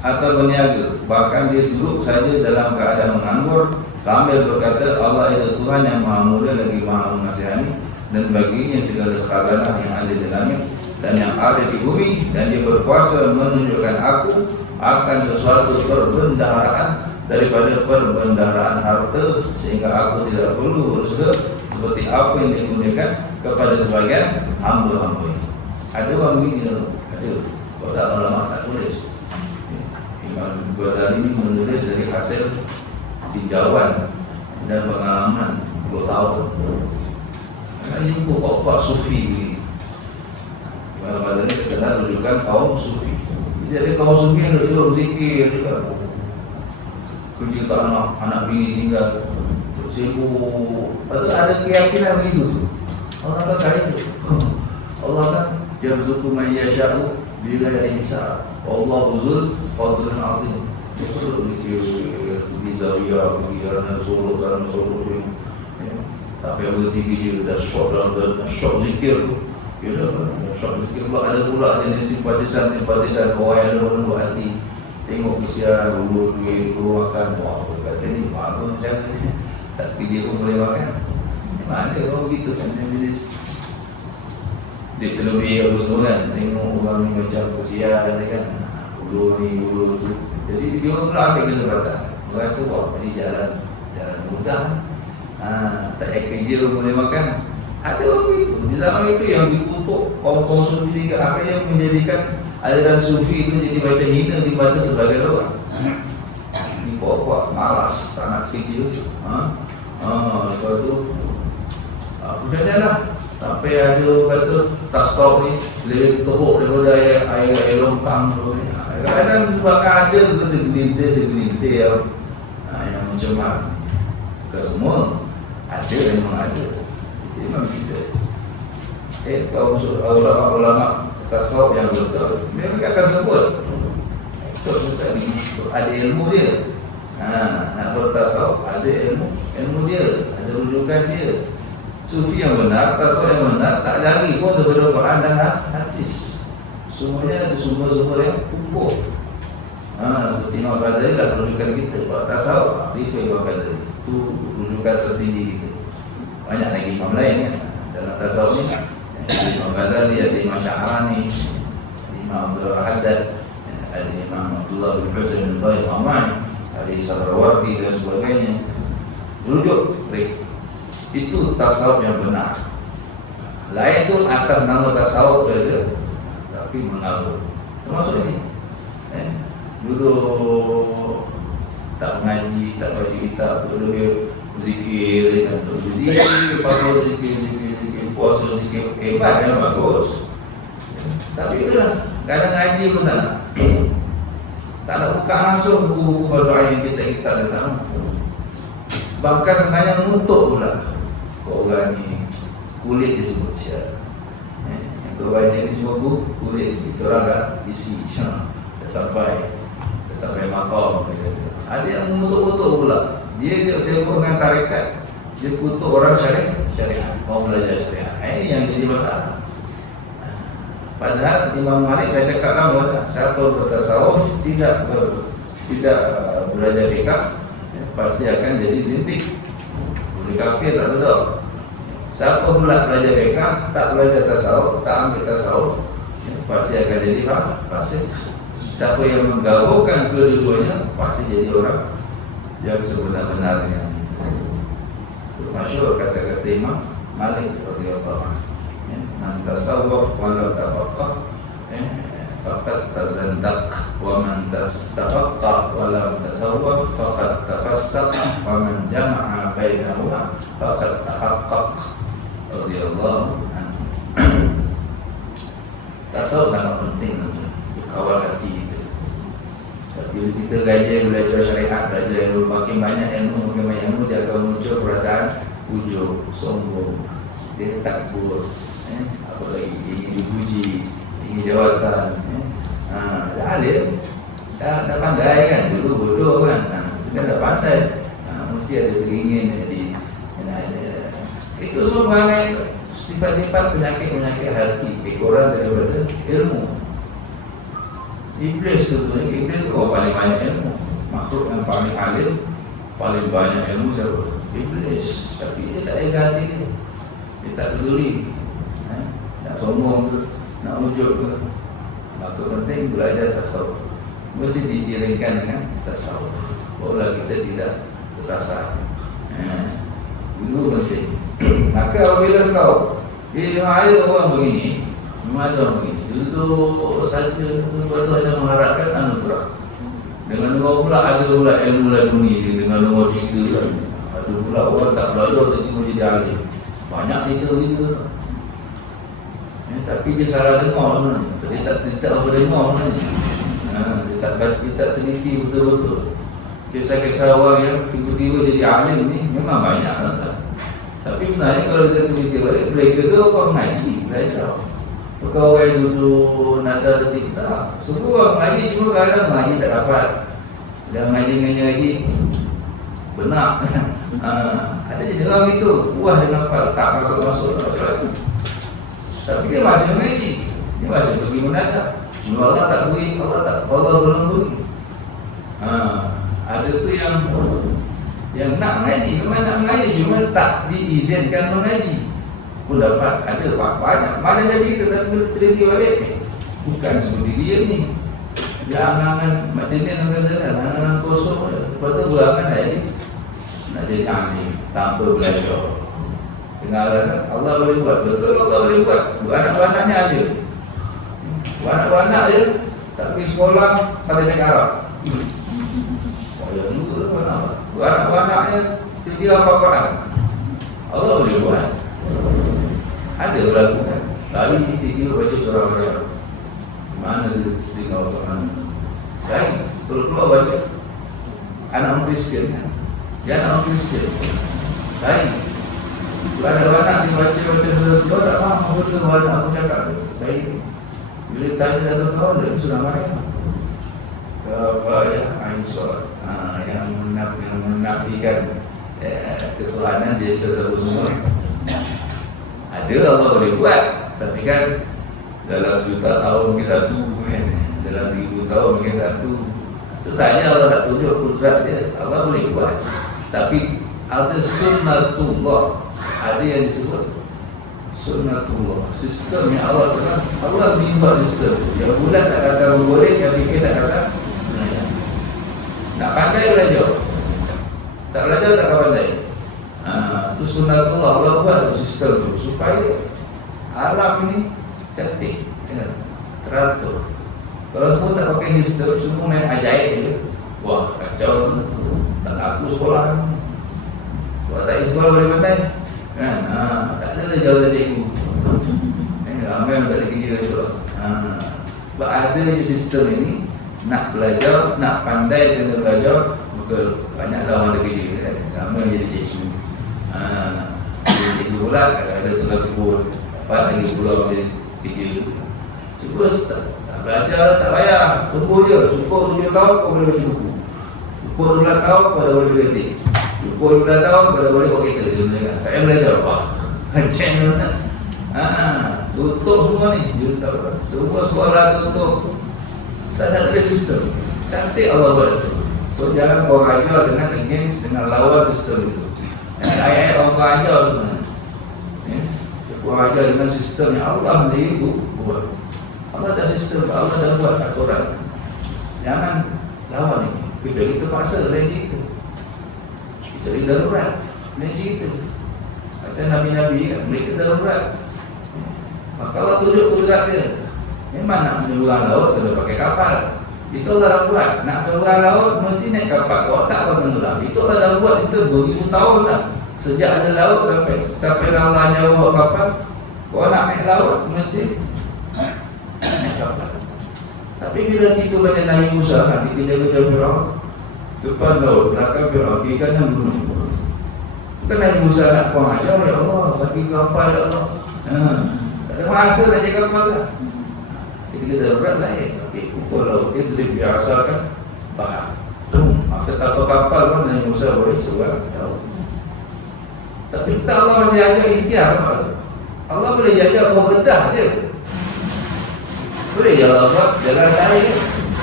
atau berniaga, bahkan dia duduk saja dalam keadaan menganggur sambil berkata, Allah itu Tuhan yang maha mulia lagi maha mengasihani, dan baginya segala khazanah yang ada di langit dan yang ada di bumi, dan dia berkuasa menunjukkan aku akan sesuatu perbendaharaan daripada perbendaharaan harta, sehingga aku tidak perlu berusaha seperti apa yang digunakan kepada sebagian hamba-hamba ini. Ada orang begini, ada. Kalau tak ulama tak tulis. Imam Ghazali ini menulis dari hasil tinjauan dan pengalaman 10 tahun. Ini pokok sufi ini. Imam Ghazali sekedar rujukan kaum sufi. Jadi kaum sufi yang dulu berzikir juga. Kerja tak anak bini tinggal sibuk. Lepas ada keyakinan begitu tu. Allah kata itu. Allah kan yarzuqu man yasha'u bila hisab. Allah uzul qadrun azim. Itu di Zawiyah, di dalam Solo tu. Tapi berhenti dia dah syok zikir tu. Dia dah syok zikir pula. Ada pula jenis simpatisan orang yang ada buat hati. Tengok kesian, dulu duit, dulu makan. Wah, kata ni bagus macam ni. Tapi dia pun boleh makan. Mana orang begitu kan jenis. Dia terlebih apa semua kan. Tengok orang ni macam kesian kan. Dulu ni, dulu tu. Jadi dia pula ambil kesempatan. Merasa wah, ini jalan mudah. Tak ada kerja pun boleh makan. Ada orang begitu. Di zaman itu yang ditutup kaum-kaum sufi juga. Apa yang menjadikan aliran sufi itu jadi macam hina di mata sebagai orang. Ni buat malas, tak nak sikit. Lepas tu macam mana lah. Sampai ada kata tasawuf ni lebih teruk daripada air longkang tu ni. Kadang-kadang sebabkan ada ke segelintir yang mencemar. Bukan semua. Ada memang ada. Memang kita. Kalau ulama tasawuf yang betul, memang akan sebut. Betul tadi ada ilmu dia. Nak bertasawuf ada ilmu dia, ada rujukan dia. Sufi yang benar, tasawuf yang benar tak lari pun daripada Quran dan hadis. Semuanya ada sumber-sumber yang kukuh. Seperti Imam Ghazali lah rujukan kita. Buat tasawuf, itu Imam Ghazali. Itu rujukan tertinggi kita. Banyak lagi imam lain kan dalam tasawuf ni. Imam Ghazali, ada Imam Sya'rani, Imam Abdul Haddad, ada Imam Abdullah bin Husain bin Tayyib Amai, ada Sahrawardi dan sebagainya. Rujuk itu tasawuf yang benar. Lain tu atas nama tasawuf saja, tapi mengalur. Termasuk ini. Dulu tak mengaji, tak baca kitab, dulu dia zikir dan zikir, bagus zikir, puasa zikir, hebat kan, bagus. Tapi itulah, kadang ngaji pun tak nak. Tak nak buka langsung buku doa yang kita letak. Bahkan sebenarnya mengutuk pula. Orang ni kulit dia sebut siap. Yang kau baca ni semua kulit. Kita orang dah isi. Dah sampai makam. Ada yang mengutuk-utuk pula. Dia sibuk dengan tarekat. Dia kutuk orang syariat. Mau belajar syariat. Ini yang jadi masalah. Padahal Imam Malik dah cakap lama, siapa bertasawuf tidak belajar fiqh pasti akan jadi zindik. Boleh kafir tak sedar. Siapa pula belajar fiqh, tak belajar tasawuf, tak ambil tasawuf, pasti akan jadi fasik. Siapa yang menggabungkan kedua-duanya pasti jadi orang yang sebenar-benarnya. Masyhur kata-kata Imam Malik radhiyallahu anhu. Man tasawwaf wa la tafaqqah faqad tazandaq, wa man tafaqqah wa la tasawwaf faqad tafassaq, wa man jama'a bainahuma faqad tahaqqaq radhiyallahu anhu. Tasawuf sangat penting untuk kawal hati kita. Bila kita belajar syariat, belajar makin banyak ilmu, dia akan muncul perasaan ujub, sombong, dia takbur, apa lagi, ingin dipuji, ingin jawatan. Dah alim, dah pandai kan, dulu bodoh kan, kita dah pandai, mesti ada teringin jadi. Itu semua mengenai sifat-sifat penyakit hati, kekurangan daripada ilmu. Iblis sebenarnya, iblis tu orang paling banyak ilmu. Makhluk yang paling alim, paling banyak ilmu siapa? Iblis. Tapi dia tak ada hati dia. Dia tak peduli. Nak sombong ke, nak ujub ke. Maka penting belajar tasawuf. Mesti diiringkan dengan tasawuf. Barulah kita tidak tersasar. Itu penting. Maka apabila kau memang ada orang begini, memang ada orang begini, duduk saja, lepas tu hanya mengharapkan anugerah. Dengan orang pula ada pula ilmu laduni, dengan orang cerita kan. Ada pula orang tak belajar tapi jadi ahli. Banyak cerita-cerita. Tapi dia salah dengar sebenarnya. Dia tak apa dengar sebenarnya. Dia tak teliti betul-betul. Kisah-kisah orang yang tiba-tiba jadi alim ni memang banyak lah. Tapi sebenarnya kalau kita tiba-tiba mereka tu orang ngaji, belajar. Pegawai yang duduk nada detik tak. Semua orang ngaji, cuma kadang ngaji tak dapat. Dan ngaji benar. Ada je orang itu puas dengan hafal, tak masuk-masuk. Tapi dia masih mengaji, dia masih pergi menadab. Cuma Allah tak beri, Allah belum beri. Ada tu yang nak mengaji, memang nak mengaji, cuma tak diizinkan mengaji. Pun dapat, ada banyak. Mana jadi kita tak boleh terhenti balik. Bukan seperti dia ni. Dia angan-angan macam ni angan-angan kosong. Lepas tu berangan lagi nak jadi ahli tanpa belajar. Dengan alasan Allah boleh buat. Betul Allah boleh buat. Anak-anaknya ada. Anak-anak dia tak pergi sekolah, pada cakap Arab. Anak-anaknya dia apa-apaan. Allah boleh buat. Ada berlaku kan. Kali ini dia baca surah Maryam. Mana dia setengah orang. Lain, keluar baca anak orang Kristian kan. Dia anak orang Kristian. Lain, anak-anak dia baca kau tak faham apa tu anak aku cakap. Lain, bila tanya dalam kawan dia surah Maryam. Apa yang Aisyah yang menafikan ketuhanan dia sesuatu semua. Ada Allah boleh buat, tapi kan dalam 1000 tahun mungkin satu kan, dalam 1000 tahun mungkin satu. Itu saja Allah tak tunjuk kudrat dia. Allah boleh buat, tapi ada sunnatullah, ada yang disebut sunnatullah, sistem yang Allah telah Allah membuat sistem. Yang bulan tak kata boleh, yang fikir tak kata. Nak pandai belajar, tak belajar tak akan pandai. Itu sunnatullah, Allah buat sistem tu supaya alam ini cantik, teratur. Kalau semua tak pakai sistem, semua main ajaib je. Wah, kacau. Tak laku sekolah. Kalau tak pergi sekolah boleh pandai kan? Tak ada lah jauh dari cikgu. Ramai yang tak ada kerja sekolah. Sebab ada je sistem ini. Nak belajar, nak pandai kena belajar. Maka banyaklah orang ada kerja kan? Sama jadi cikgu. Jadi cikgu pula ada tengah kebun. Dapat lagi pulau dia kerja. Cuba tak belajar tak payah. Tunggu je. Cukup 7 tahun kau boleh baca buku. Cukup 12 tahun kau dah boleh berlatih. Cukup 12 tahun kau dah boleh buat kereta. Tak payah belajar apa. Channel kan. Tutup semua ni. Semua sekolah tutup. Tak ada sistem. Cantik Allah buat itu. So jangan kau ajar dengan against, dengan lawan sistem itu. Ayat-ayat orang kau ajar sebenarnya. Kau ajar dengan sistem yang Allah sendiri buat. Allah dah sistem, Allah dah buat aturan. Jangan lawan ini. Kecuali terpaksa, lain cerita. Kecuali darurat, lain cerita. Kata Nabi-Nabi kan, mereka darurat. Maka Allah tunjuk kudrat dia. Memang nak menyeberang laut, kena pakai kapal. Itu Allah dah buat. Nak seberang laut, mesti naik kapal. Kalau tak kau tenggelam. Itu Allah dah buat kita beribu tahun dah. Sejak ada laut sampai Allah nyawa buat kapal. Kau nak naik laut, mesti naik kapal. Tapi bila kita macam Nabi Musa, kita jaga-jaga Fir'aun, depan laut, belakang Fir'aun, kiri kanan gunung. Bukan Nabi Musa nak puang ajar, ya Allah, bagi kapal ya Allah. Tak ada masa nak jaga kapal lah. Kita darurat lain. Tapi ukur laut itu dia biasa kan faham. Maka tanpa kapal pun Nabi Musa boleh seorang tahu. Tapi tak Allah masih ajar ikhtiar apa? Allah boleh ajar buah redah je. Boleh ya Allah buat jalan lain.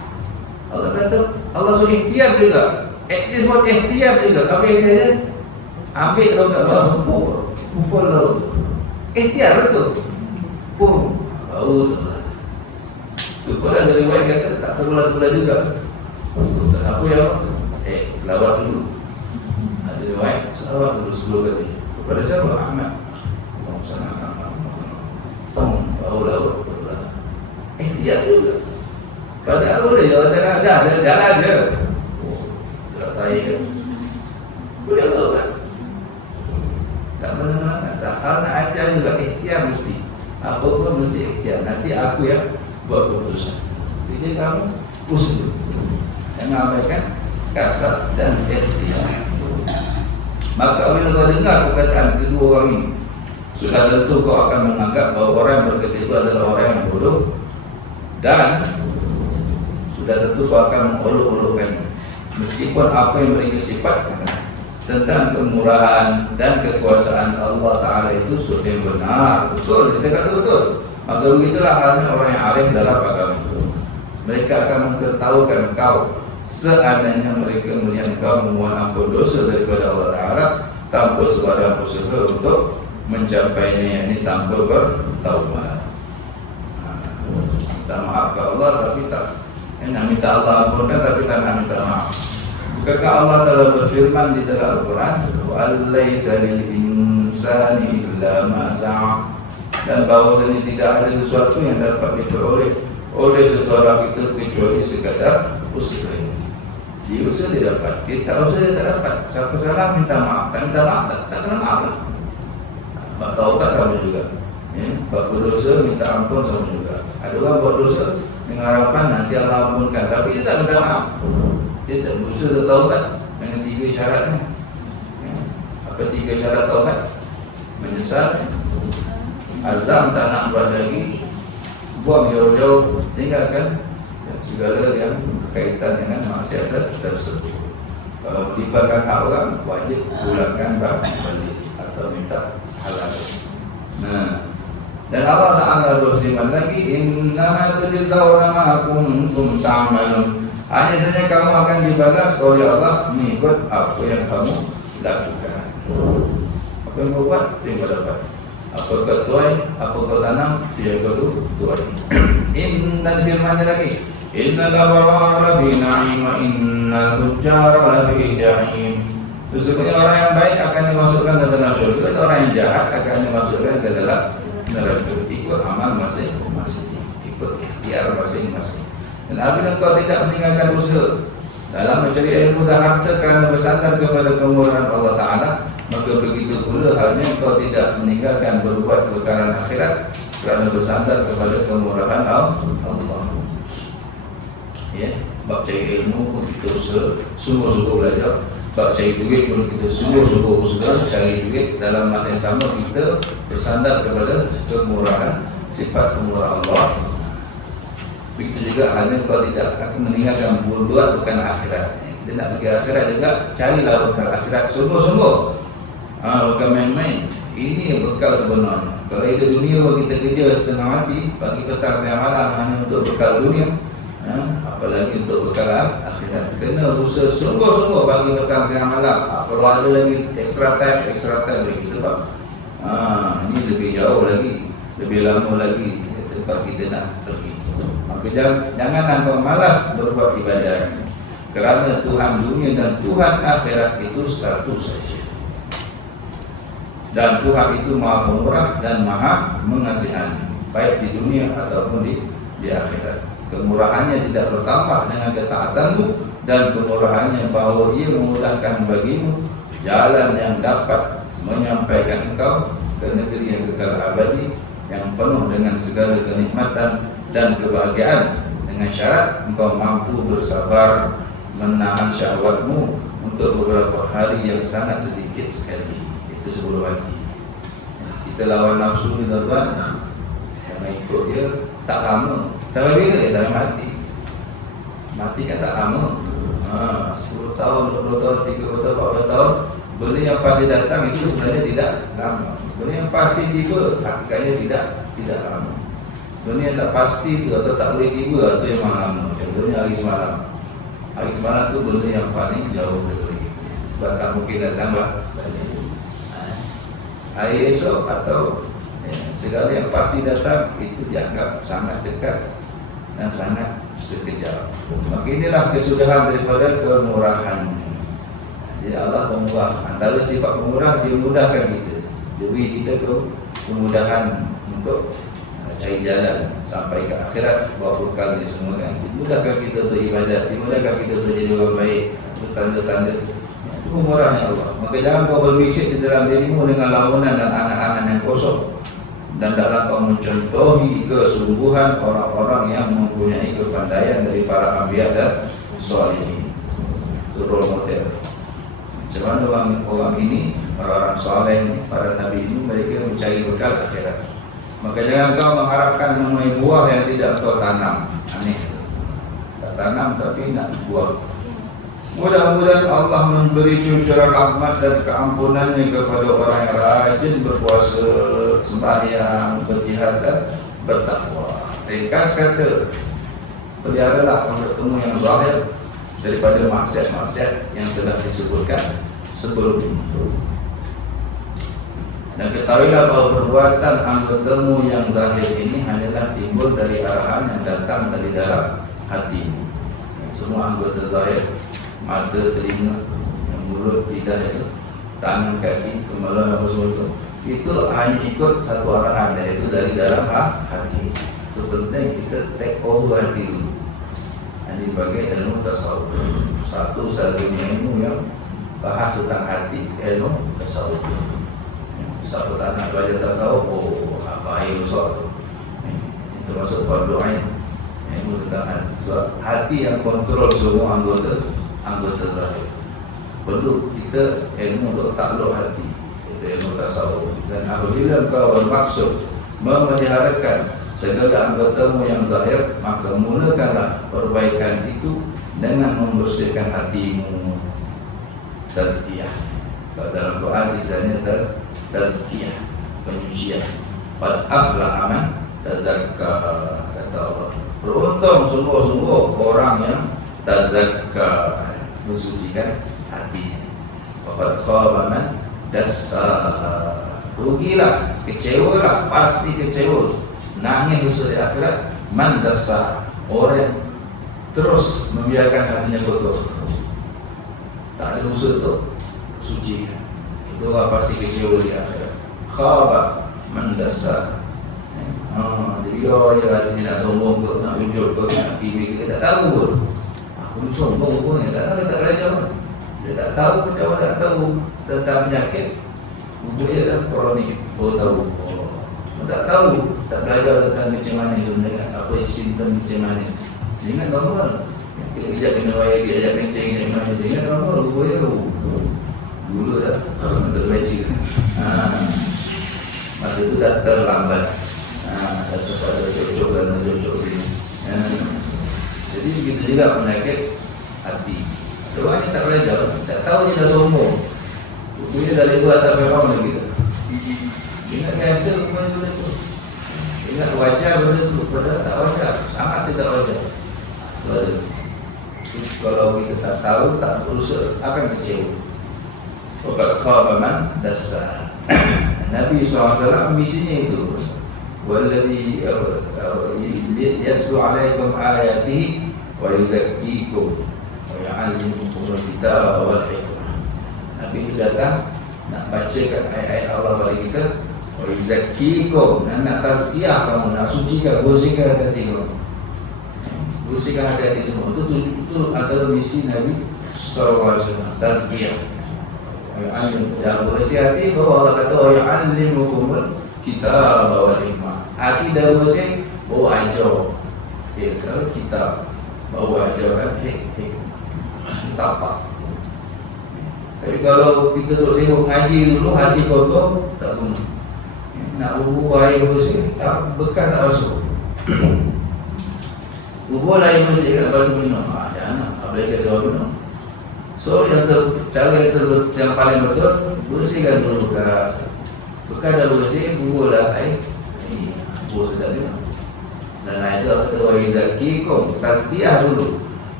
kata Allah suruh ikhtiar juga. Aktif buat ikhtiar juga. Apa ikhtiar dia? Ambil kalau kat bawah kumpul laut. Ikhtiar lah tu. Pum, laut. Tu pun ada riwayat kata tak terbelah-belah juga. Tak apa ya? Selawat dulu. Ada riwayat selawat dulu 10 kali. Kepada siapa? Ahmad. Tong, laut. Ikhtiar juga. Padahal boleh jalan jalan je. Tak tahu ke? Boleh tahu kan? Tak mana-mana. Tak hal nak ajar juga ikhtiar mesti. Apa pun mesti ikhtiar. Nanti aku yang buat keputusan. Jadi kamu usul. Jangan abaikan kasar dan ikhtiar. Maka bila kau dengar perkataan kedua orang ini, sudah tentu kau akan menganggap bahawa orang yang berkata itu adalah orang yang bodoh, dan sudah tentu kau akan mengolok-olokkannya. Meskipun apa yang mereka sifatkan tentang kemurahan dan kekuasaan Allah Ta'ala itu sudah yang benar, betul, kita kata betul. Maka begitulah halnya orang yang alim dalam agama itu. Mereka akan memberitahukan kau seandainya mereka melihat kau memohon ampun dosa daripada Allah Ta'ala tanpa sebarang usaha untuk mencapainya, yakni tanpa bertaubat. Minta maaf ke Allah tapi tak nak minta Allah ampunkan tapi tak nak minta maaf. Maka Allah telah berfirman di dalam Al-Quran, وَأَلَّيْسَ لِلْإِنسَانِ إِلَّا مَا سَعَى, dan bahawasanya tidak ada sesuatu yang dapat diperoleh oleh seseorang itu kecuali sekadar usaha. Dia usaha dia dapat, kita usaha dia tak dapat. Siapa salah minta maaf, tak minta maaf tak kena maaf lah. Bak taubat sama juga. Bak berdosa minta ampun sama juga. Ada orang buat dosa dengan harapan nanti Allah ampunkan, tapi dia tak minta maaf. Dia tak berusaha taubat dengan 3 syaratnya. Apa 3 syarat taubat? Menyesal, azam tak nak buat lagi, buang jauh-jauh, tinggalkan segala yang berkaitan dengan maksiat tersebut. Kalau melibatkan hak orang, wajib pulangkan balik atau minta halal. Dan Allah Ta'ala berfirman lagi, innama tujzauna ma kuntum ta'malun, hanya saja kamu akan dibalas oleh Allah mengikut apa yang kamu lakukan. Apa yang kau buat, itu yang kau dapat. Apa kau tuai, apa kau tanam, itu yang kau tuai. Dan firmannya lagi, innal abrara lafi na'im wa innal fujjara lafi jahim. Sesungguhnya orang yang baik akan dimasukkan ke dalam surga, orang yang jahat akan dimasukkan ke dalam neraka. Ikut amal masing-masing, ikut ikhtiar masing-masing. Dan apabila kau tidak meninggalkan usaha dalam mencari ilmu dan harta kerana bersandar kepada kemurahan Allah Ta'ala, maka begitu pula halnya kau tidak meninggalkan berbuat perkara akhirat kerana bersandar kepada kemurahan Allah. Ya, bab cari ilmu pun kita usaha, sungguh-sungguh belajar. Bab cari duit pun kita sungguh-sungguh usaha cari duit. Dalam masa yang sama kita bersandar kepada kemurahan, sifat kemurahan Allah. Begitu juga hanya kau tidak akan meninggalkan berbuat bukan akhirat. Kita nak pergi akhirat juga, carilah bekal akhirat sungguh-sungguh. Bukan main-main. Ini bekal sebenarnya. Kalau hidup dunia kita kerja setengah mati, pagi petang siang malam hanya untuk bekal dunia, apalagi untuk bekal akhirat. Kena usaha sungguh-sungguh pagi petang siang malam. Kalau ada lagi extra time lagi. Sebab ini lebih jauh lagi, lebih lama lagi tempat kita nak pergi. Maka janganlah kau malas berbuat ibadat, kerana Tuhan dunia dan Tuhan akhirat itu satu saja. Dan Tuhan itu Maha Pemurah dan Maha Mengasihani, baik di dunia ataupun di akhirat. Kemurahannya tidak bertambah dengan ketaatanmu, dan kemurahannya bahawa ia memudahkan bagimu jalan yang dapat menyampaikan engkau ke negeri yang kekal abadi, yang penuh dengan segala kenikmatan dan kebahagiaan, dengan syarat engkau mampu bersabar menahan syahwatmu untuk beberapa hari yang sangat sedikit sekali. Itu sebelum mati. Kita lawan nafsu ni tuan-tuan, jangan ikut dia tak lama. Sampai bila dia sampai mati? Mati kan tak lama. 10 tahun, 20 tahun, 30 tahun, 40 tahun. Benda yang pasti datang itu sebenarnya tidak lama. Benda yang pasti tiba, hakikatnya tidak lama. Benda yang tak pasti itu atau tak boleh tiba, itu yang lama. Contohnya hari semalam. Hari semalam tu benda yang paling jauh dari kita. Sebab tak mungkin datang balik. Hari esok atau segala yang pasti datang itu dianggap sangat dekat dan sangat sekejap. Maka inilah kesudahan daripada kemurahan. Jadi Allah pemurah. Antara sifat pemurah, dia mudahkan kita. Dia beri kita tu kemudahan untuk cari jalan sampai ke akhirat, bawa bekal ni semua kan. Dimudahkan kita untuk ibadat, dimudahkan kita untuk jadi orang baik. Itu tanda-tanda itu pemurahnya Allah. Maka jangan kau berbisik di dalam dirimu dengan lamunan dan angan-angan yang kosong, dan dalam kau mencontohi kesungguhan orang-orang yang mempunyai kepandaian dari para anbiya dan sholihin. Itu role model. Macam mana orang ini, orang-orang soleh, para nabi ini, mereka mencari bekal akhirat. Maka jangan kau mengharapkan memenuhi buah yang tidak kau tanam. Aneh. Tak tanam tapi nak buah. Mudah-mudahan Allah memberi cucuran rahmat dan keampunannya kepada orang yang rajin berpuasa, sembahyang, berjihad dan bertakwa. Ringkas kata, peliharalah bertemu yang zahir daripada maksiat-maksiat yang telah disebutkan sebelum itu. Dan ketahuilah bahawa perbuatan anggotemu yang zahir ini hanyalah timbul dari arahan yang datang dari dalam hatimu. Semua anggota zahir, mata, telinga, mulut, lidah itu, tangan, kaki, kemaluan apa semua itu hanya ikut satu arahan, iaitu dari dalam hati. Itu penting kita take over hati dulu. Ini sebagai ilmu tasawuf. Satu-satunya ilmu yang bahas tentang hati, ilmu tasawuf. Siapa tak nak belajar tasawuf, bahaya besar. Itu masuk fardu ain. Ilmu tentang hati. Sebab hati yang kontrol semua anggota zahir. Perlu kita ilmu untuk takluk hati. Itu ilmu tasawuf. Dan apabila kau bermaksud memeliharakan segala anggotamu yang zahir, maka mulakanlah perbaikan itu dengan membersihkan hatimu. Tazkiyah. Dalam Quran misalnya tazkiyah, penyucian. Qad aflaha man tazakka, kata Allah. Beruntung sungguh-sungguh orang yang tazakka, mensucikan hatinya. Qad khaba man dassaha. Rugilah, kecewalah, pasti kecewa, nangis dosa di akhirat. Man dassaha, orang yang terus membiarkan hatinya kotor, tak ada usaha tu suci, itu orang pasti kecewa di akhirat. Khaba man dassaha. Dia je hati nak sombong ke, nak ujub ke, nak kibir ke, tak tahu pun. Aku ni sombong pun, tak tahu, dia tak belajar pun. Dia tak tahu, macam mana tak tahu tentang penyakit bubuk dia dah kronik. Tahu. Tak tahu, tak belajar tentang macam mana sebenarnya, apa simptom macam mana. Dia ingat normal. Dia kena bayar, dia ajak kencing, dia ingat dia ingat normal, bubuk dia dulu dah, untuk baca. Masa tu dah terlambat. Dah sempat ada cocok dan cocok ini. Jadi begitu juga penyakit hati. Orang ni tak belajar, tak tahu dia dah sombong. Dia dah lebar atas memang lagi. Ingat biasa benda tu. Ingat wajar benda tu, padahal tak wajar. Sangat tidak wajar. Kalau kita tak tahu, tak berusaha, akan kecewa. Waqad khaba man dassaha. Nabi SAW misinya itu. Walladhi yaslu alaikum ayatihi wa yuzakkikum wa ya'allimukumul kitaba wal hikmah. Nabi itu datang nak bacakan ayat-ayat Allah bagi kita, wa yuzakkikum, dan nak tazkiyah kamu, nak sucikan, bersihkan hati kamu, bersihkan hati semua. Itu antara misi Nabi SAW, tazkiyah. Yang bersih hati, bahawa Allah kata wa ya'allimukumul kitaba wal hikmah. Hati dah bersih, bawa ajar. Kalau kitab, bawa ajar kan hikmah. Tapak. Tapi kalau kita duduk sibuk ngaji dulu, hati kotor, tak guna. Nak bubur air bersih, tak, bekas tak masuk. Bubur air bersih kat batu minum, jangan, apalagi kat batu minum. So cara yang paling betul, bersihkan dulu bekas. Bekas dah bersih, buburlah air. Bubur sedap juga. Dan itu kata wa yuzakkikum, tazkiyah dulu.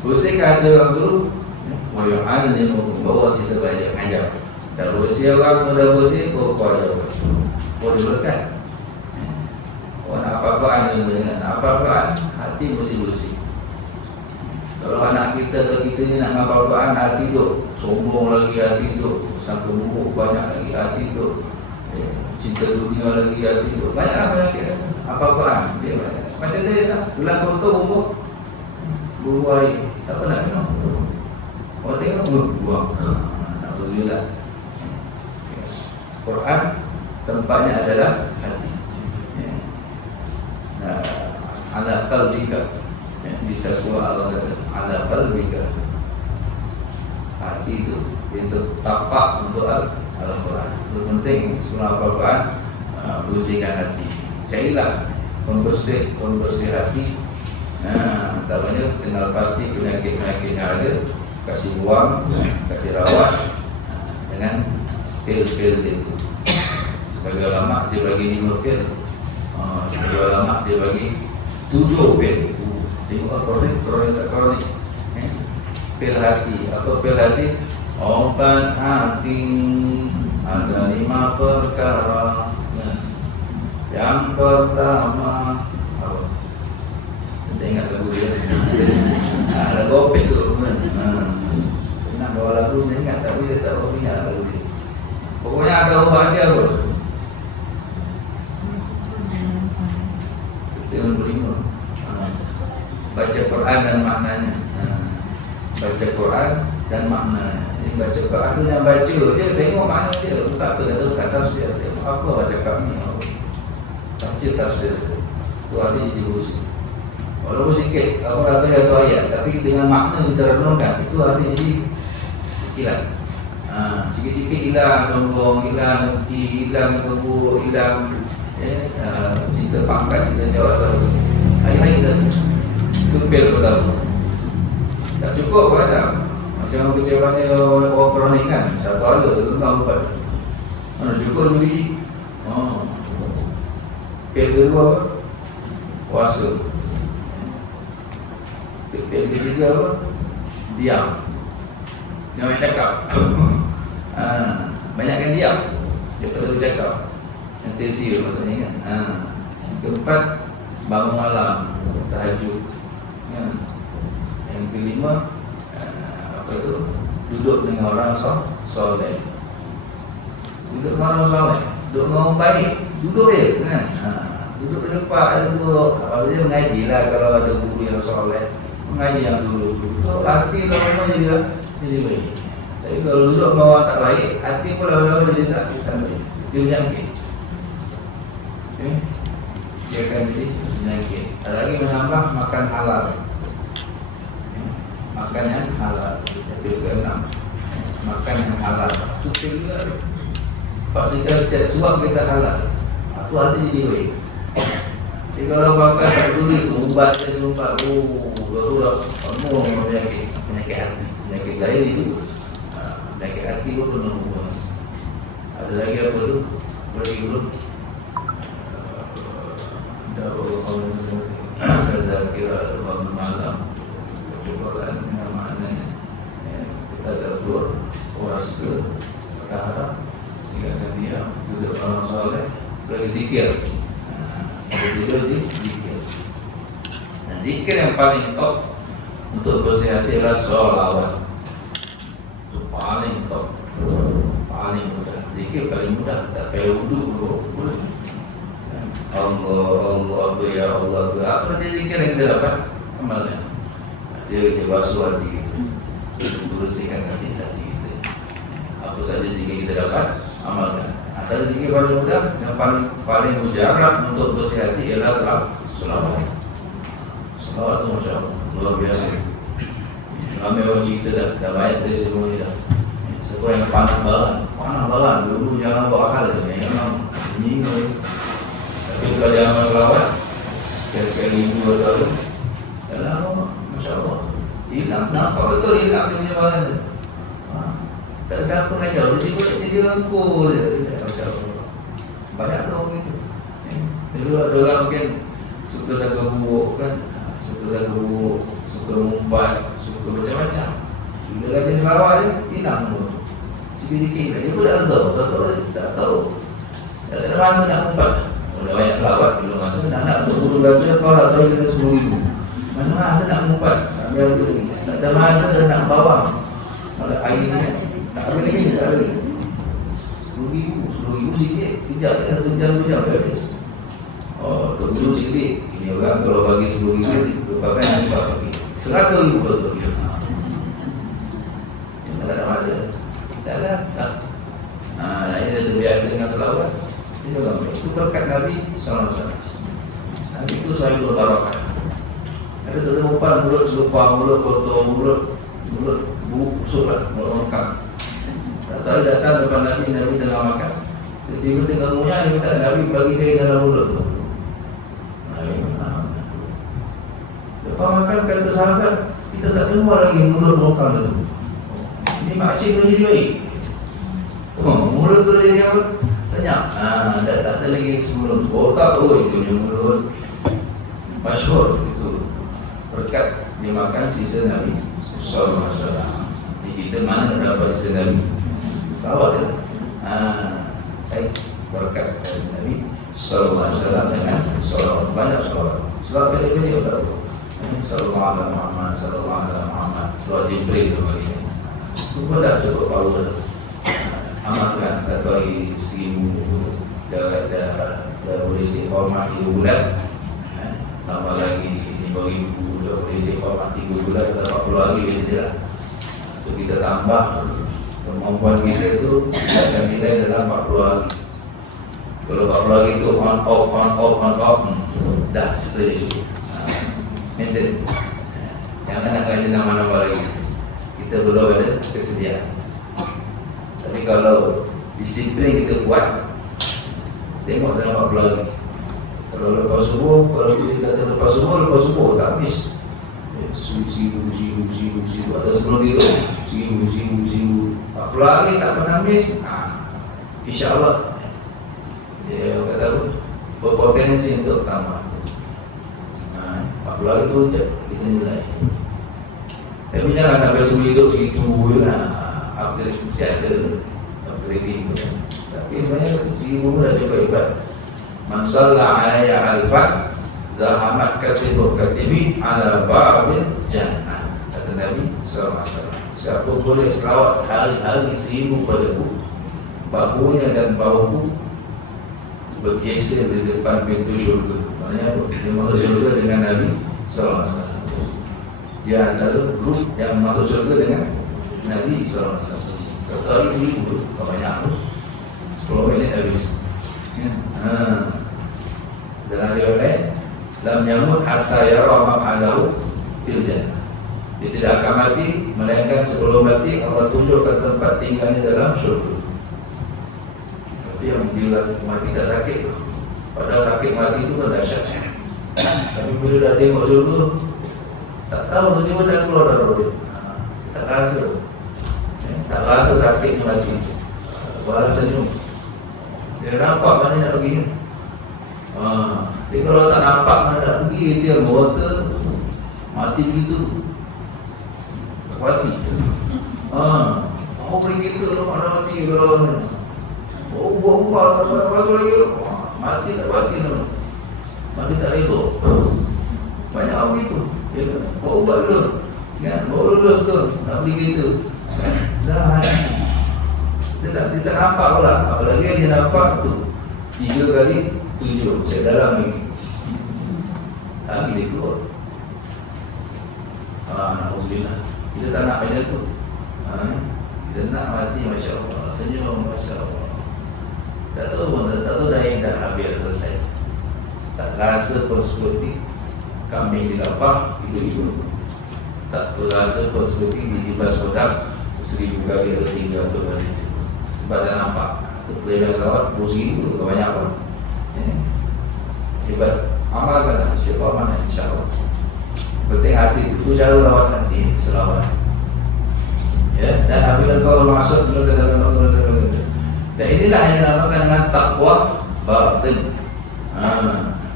Bersihkan hati orang tu, wa yu'allimu, bawa kita belajar mengajar. Dah bersih orang, dah bersih, bawa dia berkat. Orang nak apa-apaan dengan apa-apaan, hati bersih-bersih. Kalau anak kita atau kita ni nak apa-apaan, hati tu sombong lagi, hati tu sangka buruk banyak lagi, hati tu cinta dunia lagi, hati tu banyak apa-apaan. Dia banyak. Macam dia lah, gelang kotor umur buai, tak pernah minum. Orang tengok, buang. Nak berjualan. Quran tempatnya adalah hati. Ala qalbika, bisa kuat Allah ala qalbika. Hati itu tapak untuk Al-Quran. Itu penting surah Al-Quran, bersihkan hati. Carilah pembersih hati. Antaranya kenal pasti penyakit-penyakit yang ada, kasih buang, kasih rawat dengan pil-pil itu. Sebagai ulama dia bagi 5 pil. Sebagai ulama dia bagi 7 pil. Tengok kronik. Pil hati. Apa pil hati? Obat hati ada 5 perkara. Yang pertama apa? Saya ingat lagu dia. Lagu opek tu. Nak bawa lagu saya ingat, tapi saya tak tahu ingat lagu dia. Pokoknya ada ubat dia apa? Kita yang berlima. Baca Quran dan maknanya. Baca Quran dan maknanya. Ini baca Quran tu yang baca je, tengok makna dia. Bukan apa, tak tahu kat tafsir. Tengok apa cakap ni. Baca tafsir. Tu ada jadi berusaha. Walaupun sikit, aku rasa ada satu ayat, tapi dengan makna kita renungkan, itu ada jadi hilang. Sikit-sikit hilang sombong, hilang mesti, hilang kebur, hilang cinta pangkat, kita jawab selalu. Hari-hari kita kepil pertama. Tak cukup pun ada. Macam kecewa ni orang kronik kan, satu ada, tentang ubat. Mana cukup lebih biji. Pil kedua apa? Puasa. Pil ketiga apa? Diam. Jangan cakap. Banyakkan diam. Dia perlu cakap. Yang sia-sia maksudnya kan. Keempat, bangun malam, tahajud. Yang kelima, apa tu? Duduk dengan orang soleh. Duduk dengan orang soleh. Duduk dengan orang baik. Duduk dia kan. Duduk di depan duduk. Maksudnya mengaji lah kalau ada guru yang soleh. Mengaji yang dulu. Duduk hati lama-lama jadi baik. Tapi kalau duduk dengan orang tak baik, hati pun lama-lama jadi tak baik. Dia menyangkit. Okay. Dia akan jadi menyangkit. Ada lagi menambah makan halal. Makan yang halal. Jadi ke-6, makan yang halal. Suka juga. Pastikan setiap suap kita halal. Itu hati jadi baik. Jadi kalau makan tak tulis, ubat dia ubat. Baru penuh penyakit hati. Penyakit lahir itu penyakit hati pun penuh. Ada lagi apa tu? Bagi dulu. Ada kira malam. Cobalah maknanya. Kita ada dua puasa, berharap, tinggalkan dia, duduk orang soleh, lagi zikir. Duduk zikir. Dan zikir yang paling top untuk bersih hati adalah sholawat. Itu paling top, paling mudah. Zikir paling mudah, tak payah wuduk dulu. Allah, ya Allah, apa saja zikir yang kita dapat amalnya. Dia basuh hati kita, bersihkan hati kita. Apa saja zikir kita dapat amalkan. Antara zikir paling mudah, yang paling mujarab untuk bersih hati ialah selawat. Selawat itu Masya Allah, luar biasa. Ramai orang cerita dah baik dari semua ni dah. Siapa yang panah baran dulu jangan bawa hal tu. Yang ini tapi kalau dia amal selawat, kira-kira 1,000 tahun, dalam Masya Allah, hilang. Nampak betul hilang dia punya bahan. Tak ada siapa mengajar, jadi rangkul je. Masya Allah. Banyak tu orang itu. Dulu ada orang mungkin suka sangka buruk kan, suka sangka buruk, suka mumpat, suka suka macam-macam. Bila rajin selawat dia, hilang pun. Sikit-sikit dia pun tak tahu. Tak ada masa nak umpat. Kalau banyak selawat, bila masa nak berguru kata, kau tak tahu kena 10,000. Mana masa nak umpat? Tak ada masa nak bawang. Kalau air ni kan, tak ada lagi, tak ada lagi. 10,000 sikit, kejap, 1 jam, 2 jam dah habis. Oh, dulu sikit. Ini orang kalau bagi 10,000, berpakai nak umpat lagi. 100,000 betul. Tak ada masa. Tak ada. Ini dia terbiasa dengan selawat. Ini orang baik. Itu berkat Nabi SAW. Nabi itu selalu berbarakah. Ada satu umpan mulut selupang, mulut kotor, mulut busuk lah, mulut lengkap. Tak tahu datang depan Nabi tengah makan. Tiba-tiba tengah ngunyah, dia minta Nabi bagi saya dalam mulut tu. Nabi lepas makan kata sahabat, kita tak keluar lagi mulut lengkap tu. Ini maksud tu jadi baik. Mulut tu jadi apa? Senyap. Tak ada lagi sebelum. Otak tu itu yang mulut. Masyhur itu. Berkat dia makan sisa Nabi sallallahu alaihi wasallam. Jadi kita mana dapat sisa Nabi? Selawat dia. Saya berkat Nabi sallallahu alaihi wasallam dengan selawat, banyak selawat. Selawat pendek-pendek tak tahu. Sallallahu alaihi Muhammad, sallallahu alaihi Muhammad. Selawat Jibril tu bagi. Itu dah cukup power. Amalkan kata lagi 1,000 dah boleh istiqamah 3 bulan. Tambah lagi 5,000 dah boleh istiqamah 3 bulan, sudah 40 hari biasa lah. So kita tambah kemampuan kita tu akan nilai dalam 40 hari. Kalau 40 hari tu on off dah seterusnya. Maintain. Jangan nak kena nama-nama lagi. Kita belum ada kesediaan. Tapi kalau disiplin kita kuat, tengok dalam 40 hari. Kalau lepas subuh, kalau kita kata lepas subuh tak habis. 1,000 atau sebelum tidur 1,000 40 hari tak pernah habis. InsyaAllah dia kata berpotensi untuk tamat. 40 hari tu kita nilai. Tapi jangan sampai semua hidup segitu kan. Upgrade mesti ada upgrading tu. Tapi banyak 1,000 pun dah cukup hebat. Man shalla alaiya alfan zahamat katibu katibi ala babil jannah. Kata Nabi SAW. Siapa boleh selawat hari-hari 1,000 padaku, bahunya dan bahuku bergeser di depan pintu syurga. Maknanya dia masuk syurga dengan Nabi SAW. Dia antara grup yang masuk syurga dengan Nabi SAW. Satu hari 1,000 tak banyak, 10 minit habis. Dalam riwayat lain, lam yamut hatta yara ma'alahu fil jannah. Dia tidak akan mati melainkan sebelum mati Allah tunjukkan tempat tinggalnya dalam syurga. Tapi yang bila mati tak sakit, padahal sakit mati itu kan dahsyat. Tapi bila dah tengok syurga, tak tahu tiba-tiba tak keluar dari dia. Tak rasa. Tak rasa sakitnya mati. Balas senyum. Dia nampak mana nak pergi. Tapi kalau tak nampak mana nak pergi, dia water mati begitu. Tak mati. Pergi kita kalau mana mati kalau ubah tak apa lagi. Mati tak mati lah. Mati tak reda. Banyak orang itu. Bawa ubah dulu. Bawa dulu tu. Nak pergi kita. Dah dia tak nampak pula. Apalagi dia nampak tu 3 kali 7 saya dalam ni. Lagi dia keluar. Alhamdulillah. Kita tak nak macam tu. Kita nak mati Masya Allah. Senyum Masya Allah. Tak tahu dah yang dah habis selesai. Tak rasa pun seperti kambing dilapah itu. Tak rasa pun seperti ditibas kotak 1,000 kali atau 300 kali. Sebab dah nampak Kelihatan selawat 10,000 tu banyak apa. Hebat. Amalkan istiqamah insya-Allah. Penting hati itu cara lawat hati selawat. Ya, dan apabila kau masuk dan inilah yang dinamakan dengan takwa batin.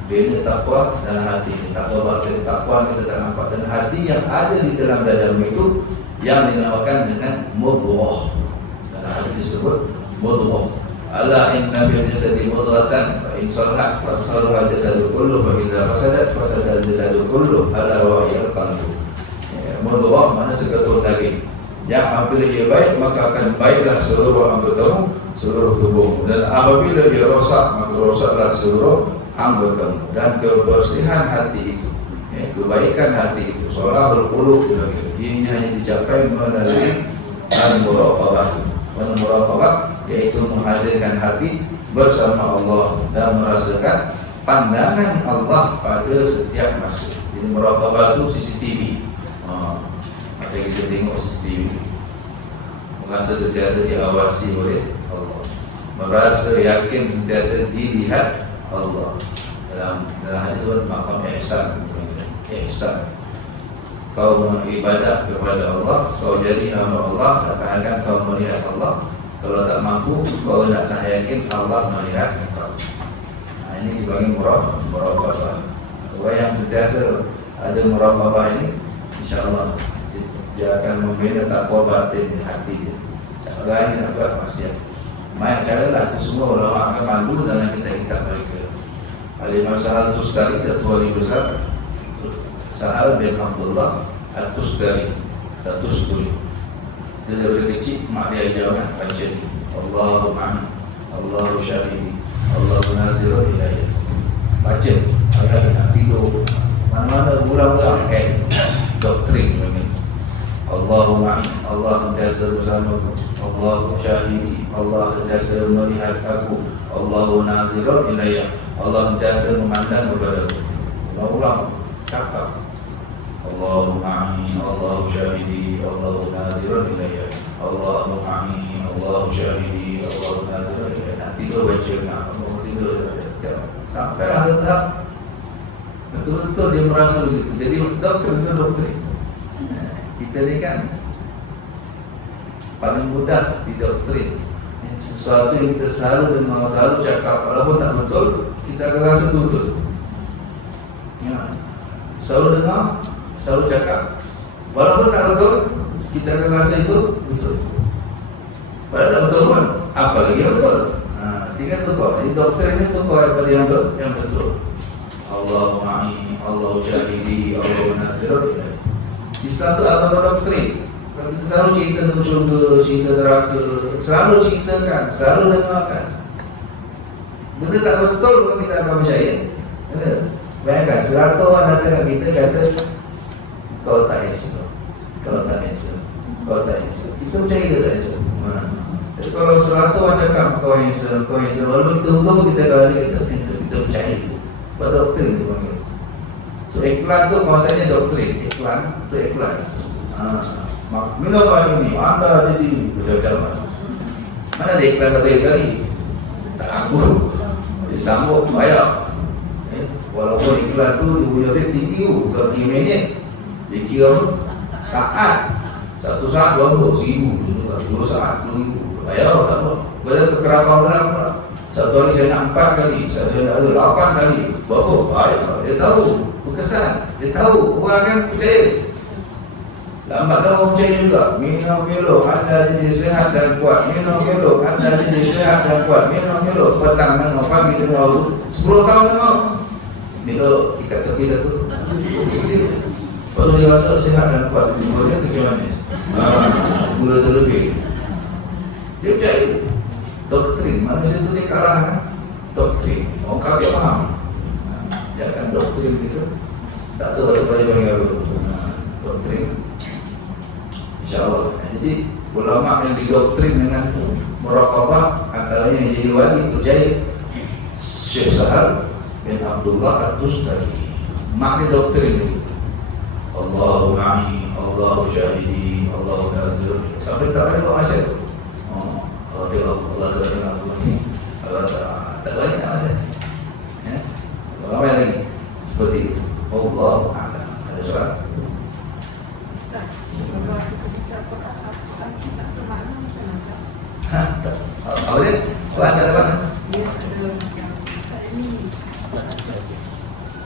bina takwa dalam hati. Takwa batin, takwa kita tak nampak, dan hati yang ada di dalam dadamu itu yang dinamakan dengan mudghah. Dalam hadis disebut mudghah. Ala inna fil jasadi mudghatan fa in salahat fa salaha al-jasadu kullu wa idza fasadat fasada al-jasadu kullu ala wa hiya al-qalbu. Mudghah makna seketul daging. Yang apabila ia baik maka akan baiklah seluruh anggotamu, seluruh tubuhmu, dan apabila ia rosak maka rosaklah seluruh anggotamu. Dan kebersihan hati itu, kebaikan hati itu, sholahul qulub, ini hanya dicapai melalui al-muraqabah. Al-muraqabah yaitu menghadirkan hati bersama Allah dan merasakan pandangan Allah pada setiap masa. Jadi muraqabah itu CCTV. Apa kita tengok CCTV, merasa sentiasa diawasi oleh Allah, merasa yakin sentiasa dilihat Allah. Dalam hadis itu maqam ihsan. Ihsan, kau beribadah kepada Allah, kau jadi hamba Allah seakan-akan kau melihat Allah. Kalau tak mampu, kau tak yakin Allah melihat kau. Ini dibagi muraqabah. Orang yang sentiasa ada muraqabah ini, insya-Allah dia akan membina takwa batin di hati dia. Orang ini nak buat maksiat, banyak cara lah. Itu semua ulama akan malu dalam kitab mereka. Al-Imam Sahal Tustari, ketua wali besar Sahal bin Abdullah Al-Tustari, Tusturi. Dia dari kecil mak dia ajarkan baca ni, Allahu ma'an, Allahu syahidi, Allahu naziru ilayah. Baca ayat nak tidur, mana-mana ulang-ulang doktrin begini. Allahu ma'in, Allah sentiasa bersamaku, Allahu syahidi, Allah sentiasa melihat aku, Allahu nazirun ilayya, Allah sentiasa memandang kepadaku. Ulang-ulang cakap, Allahu ma'in, Allahu syahidi, Allahu nazirun ilayya, Allahu ma'in, Allahu syahidi, Allahu nazirun ilayya. Nak tidur baca, nak tidur sampai akhir tahap betul-betul dia merasa begitu. Jadi doktrin. Kita ni kan paling mudah didoktrin. Sesuatu yang kita selalu dengar, selalu cakap, walaupun tak betul, kita akan rasa betul. Selalu dengar, selalu cakap, walaupun tak betul, kita akan rasa itu betul. Padahal tak betul pun, apalagi yang betul. Tinggal tukar. Jadi doktrin ini tukar daripada yang betul. Allahu ma'in, Allahu syahidi, Allahu nazirun ilayya. Islam tu agama doktrin. Kalau kita selalu cerita tentang syurga, cerita neraka, selalu ceritakan, selalu dengarkan. Benda tak betul pun kita akan percaya. Bayangkan 100 orang datang kat kita kata kau tak handsome, kau tak handsome, kau tak handsome. Kita percaya ke tak handsome? Jadi kalau 100 orang cakap kau handsome, kau handsome, walaupun kita hubung kita kata kita percaya itu. Buat doktrin tu panggil. So iklan tu maksudnya doktrin. Iklan tu iklan. Minum ini, anda jadi berjauh-jauh. Mana ada iklan kata sekali? Tak aku. Dia sambut bayar. Walaupun iklan tu dia punya rate tinggi tu, 30 minit. Dia kira saat. 1 saat 20,000, 2 saat 10,000. Bayar tak apa. Bila kekerabang-kerabang pula. 1 hari saya nak 4 kali, saya nak ada 8 kali. Berapa? Bayar. Dia tahu. Berkesan. Dia tahu. Orang akan percaya. Lambat dah orang percaya juga. Minum elok, anda jadi sehat dan kuat. Minum elok, anda jadi sehat dan kuat. Minum elok, petang tengok, pagi tengok, 10 tahun tengok. Elok, ikat tepi satu. Kalau dia rasa sehat dan kuat, dia macam mana? Gula terlebih. Dia percaya. Doktrin, manusia itu dia kalah kan? Doktrin. Orang kafir faham. Dia akan doktrin kita. Tak tahu sebab dia apa. Doktrin. InsyaAllah. Jadi ulama yang didoktrin dengan muraqabah antaranya yang jadi wali percaya Syekh Sahal bin Abdullah Al-Tustari. Makna doktrin itu Allahu ma'in, Allahu syahidi, Allahu nazir. Sampai tak ada doa asyik. Allah tengok, Allah tengok aku ni. Allah tak banyak nak asyik. Ramai lagi seperti itu. Allahu a'lam. Ada soalan? Apa dia? Soalan tak ada mana?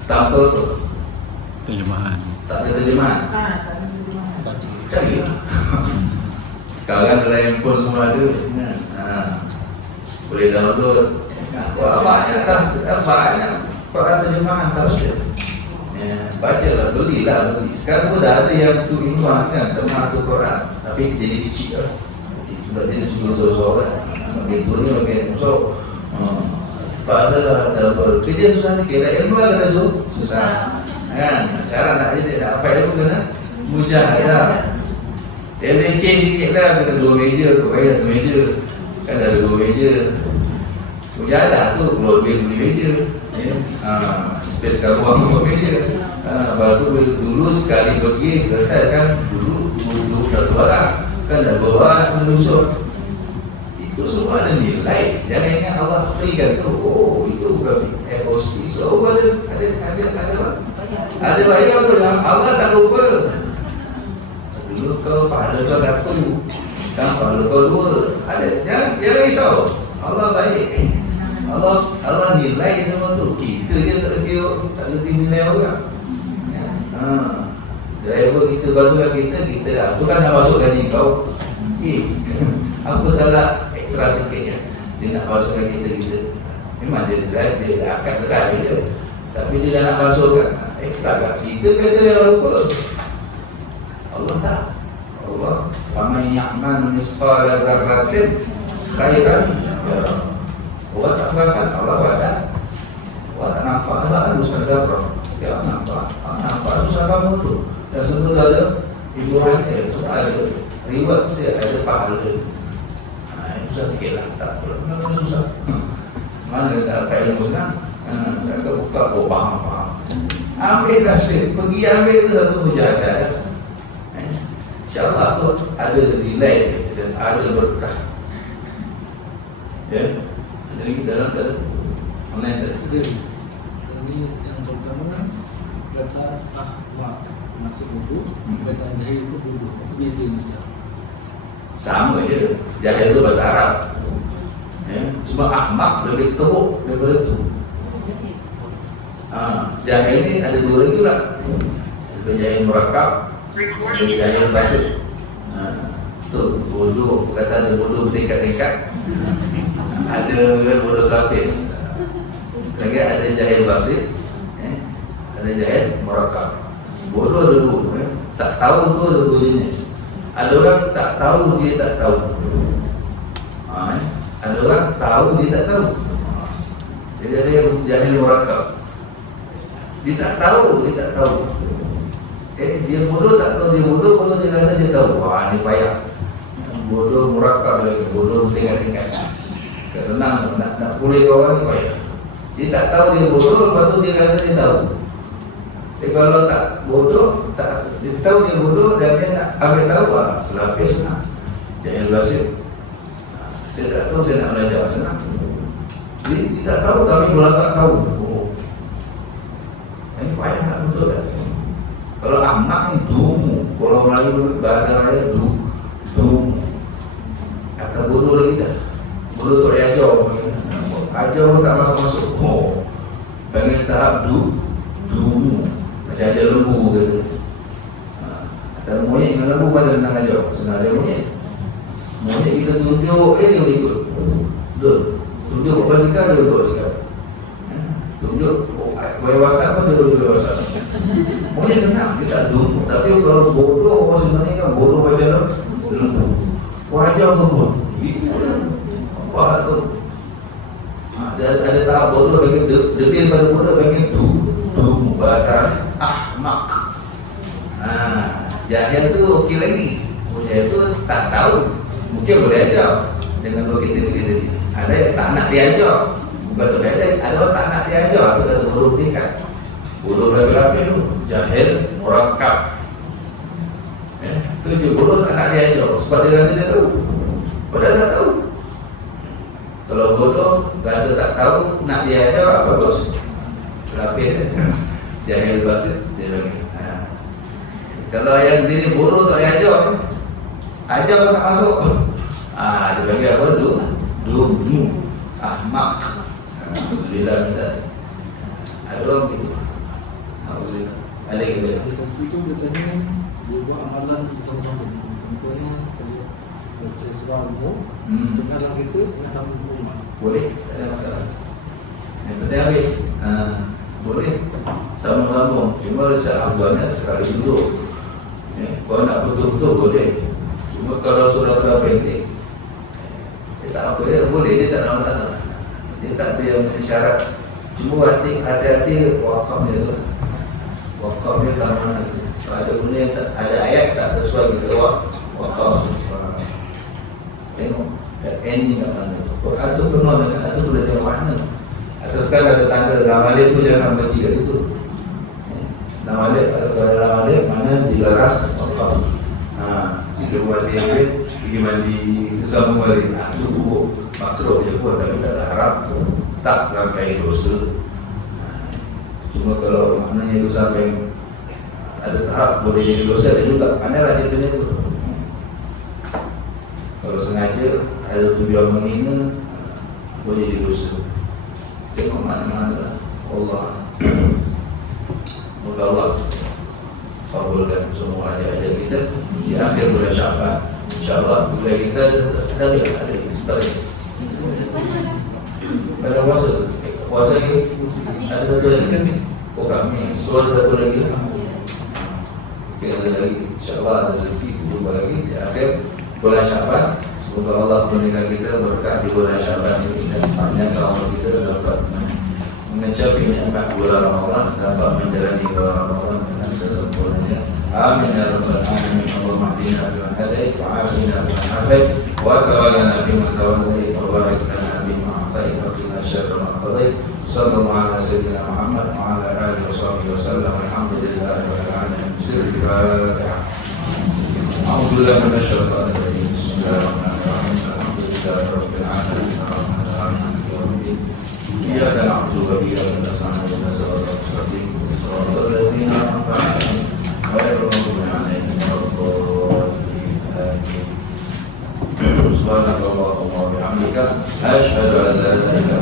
tanpa apa? Terjemahan. Tak ada terjemahan. Cari lah. Sekarang dalam handphone semua ada. Boleh download. Banyak Quran terjemahan tafsir. Bacalah, belilah. Sekarang pun dah ada yang tu imam kan, terjemah Quran, tapi jadi kecil lah. Sebab dia suruh seorang makin tua ni makin susah. Padahal dalam kerja susah sikit. Ilmu kan kata susah kan. Cara nak jadi nak apa ilmu kena mujahadah. Dia leceh sikit lah, kena 2 meja, kau bayar 1 meja. Kan ada 2 meja. Mujahadah tu keluar duit beli meja. Space kat ruang 2 meja. Lepas tu dulu sekali pergi selesai kan, dulu 21 orang. Kan dah 2 orang nak menyusun. Itu semua ada nilai. Jangan ingat Allah freekan tu. Oh, itu bukan FOC. So ada bayar tu. Allah tak lupa. Dulu kau pahala kau 1, kan pahala kau 2. Ada, jangan risau. Allah baik. Allah nilai semua tu. Kita je tak reti nilai orang. Driver kita masukkan kita tu kan nak masuk gaji kau. Apa salah ekstra sikitnya? Dia nak masukkan kita. Memang dia drive, dia akan drive je. Tapi dia dah nak masukkan ekstra kat kita, biasa yang lupa. Allah tak. Allah faman ya'mal misqala dzarratin khairan yarah. Allah tak perasan, Allah perasan. Allah tak nampak, Allah harus ada. Ya nampak susah kamu tu. Dan semua ada hiburan dia, semua ada reward dia, ada pahala. Susah sikit lah, tak perlu. Memang susah. Mana tak pakai ilmu senang? Tak buka, faham. Ambil tafsir, pergi ambil tu satu mujahadah. InsyaAllah tu ada nilai dan ada berkah. Ya, jadi kita dalam tak ada online tak ada. Tadi yang pertama kata ahmak masuk wudu, kata jahil itu wudu. Beza Ustaz. Sama je. Jahil tu bahasa Arab. Cuma ahmak lebih teruk daripada tu. Jahil ni ada 2 lagi lah. Ada jahil murakab, ada jahil basit. Tu bodoh, kata ada bodoh bertingkat-tingkat. Ada bodoh selapis. Lagi ada jahil basit, ada jahil murakab. Bodoh ada 2. Tak tahu tu ada 2 jenis. Ada orang tak tahu, dia tak tahu. Ada orang tahu, dia tak tahu. Jadi ada yang jahil murakab. Dia tak tahu. Dia bodoh tak tahu dia bodoh, kalau dia rasa dia tahu. Wah, ni payah. Bodoh murakab lagi, bodoh tingkat-tingkat. Senang nak pulih orang ni payah. Dia tak tahu dia bodoh, lepas tu dia rasa dia tahu. Jadi kalau tak bodoh, dia tahu dia bodoh dan dia nak ambil tahu, selapis senang. Jangan basit. Saya tak tahu, saya nak belajar senang. Dia tak tahu, tapi belakang tahu. Ini payah nak betul kan? Kalau amak ni dumu, kalau Melayu bahasa Melayu dumu. Kata bodoh lagi dah. Bodoh tak boleh ajar. Ajar pun tak masuk-masuk. Panggil tahap dumu. Macam ajar lembu kata. Kata monyet dengan lembu pada senang ajar. Senang ajar monyet. Monyet kita tunjuk, dia boleh ikut. Betul. Tunjuk basikal, dia boleh basikal. Tunjuk web WhatsApp pun dia boleh WhatsApp. Monyet senang, kita dumu. Tapi kalau bodoh, orang sebenarnya kan bodoh macam lembu. Wajar pun. Apa tu? Ada tahap bodoh bagi lebih daripada bodoh bagi dumu. Bahasa ahmak. Jahil tu okey lagi. Jahil tu tak tahu. Mungkin boleh ajar dengan logika tadi. Ada yang tak nak diajar. Bukan tu ada orang tak nak diajar. Itu kata bodoh tingkat. Bodoh lagi tu. Jahil murakab. Itu je bodoh tak nak diajar. Sebab dia rasa dia tahu. Padahal tak tahu. Kalau bodoh rasa tak tahu, nak diajar bagus. Selapis jahil basit dia bagi. Kalau yang diri bodoh tak diajar, ajar pun tak masuk. Dia bagi apa? Dumu. Ahmak. Alhamdulillah. Ada orang gitu. Alhamdulillah. Ada gitu. Ada satu itu katanya dia buat amalan bersama-sama. Contohnya kalau baca surah Al-Mulk, setengah dalam kita tengah sambung rumah. Boleh, tak ada masalah. Yang penting habis. Boleh. Sambung-sambung. Cuma seafdalnya sekali dulu. Kalau nak betul-betul boleh. Cuma kalau surah-surah pendek, tak apa ya, boleh, dia tak nak masalah. Dia tak ada yang mesti syarat. Cuma hati-hati wakafnya tu. Wakafnya tak mana. Ada benda yang tak, ada ayat tak sesuai kita wakaf. Tengok, ending kat mana. Quran tu penuh dengan itu boleh tengok mana. Atau sekarang ada tanda dalam alik tu jangan berhenti kat situ. Dalam alik, ada dalam alik mana dilarang wakaf. Kita buat dia pergi mandi sambung balik. Itu buruk. Makruh je pun, tapi tak ada harap. Tak sampai dosa. Cuma kalau maknanya itu sampai ada tahap boleh jadi dosa, ada juga. Pandailah ceritanya tu. Kalau sengaja ada tujuan menghina, boleh jadi dosa. Tengok mana-mana Allah. Moga Allah kabulkan semua adik-adik kita di akhir bulan Syaban. InsyaAllah bulan kita ada pada puasa ni ada satu lagi. Oh kami, so ada satu lagi. Okey, ada lagi. InsyaAllah ada rezeki jumpa lagi di akhir bulan Syaban. Semoga Allah memberikan kita berkah di bulan Syaban ini dan panjangkan umur kita dapat mencapai nikmat bulan Ramadan, dapat menjalani bulan Ramadan dengan sesempurnanya. Amin ya rabbal alamin. Allahumma hdina fiman hadait wa afina fiman afait wa tawallana fiman tawallait wa barik lana bima a'tait wa qina syarra ma qadait. Sallallahu ala sayyidina Muhammad wa ala alihi wa sahbihi wa sallam. Alhamdulillahi rabbil alamin. Bismillahirrahmanirrahim. A'udzu billahi minasyaitonir rajim. Bismillahirrahmanirrahim. Alhamdulillahi rabbil alamin. Arrahmanir rahim. Maliki yaumiddin. Iyyaka na'budu wa iyyaka nasta'in. Ihdinas siratal mustaqim. Siratal ladzina an'amta 'alaihim ghairil maghdubi 'alaihim waladdallin. Amin. Subhanakallahumma wa bihamdika asyhadu an la ilaha illa anta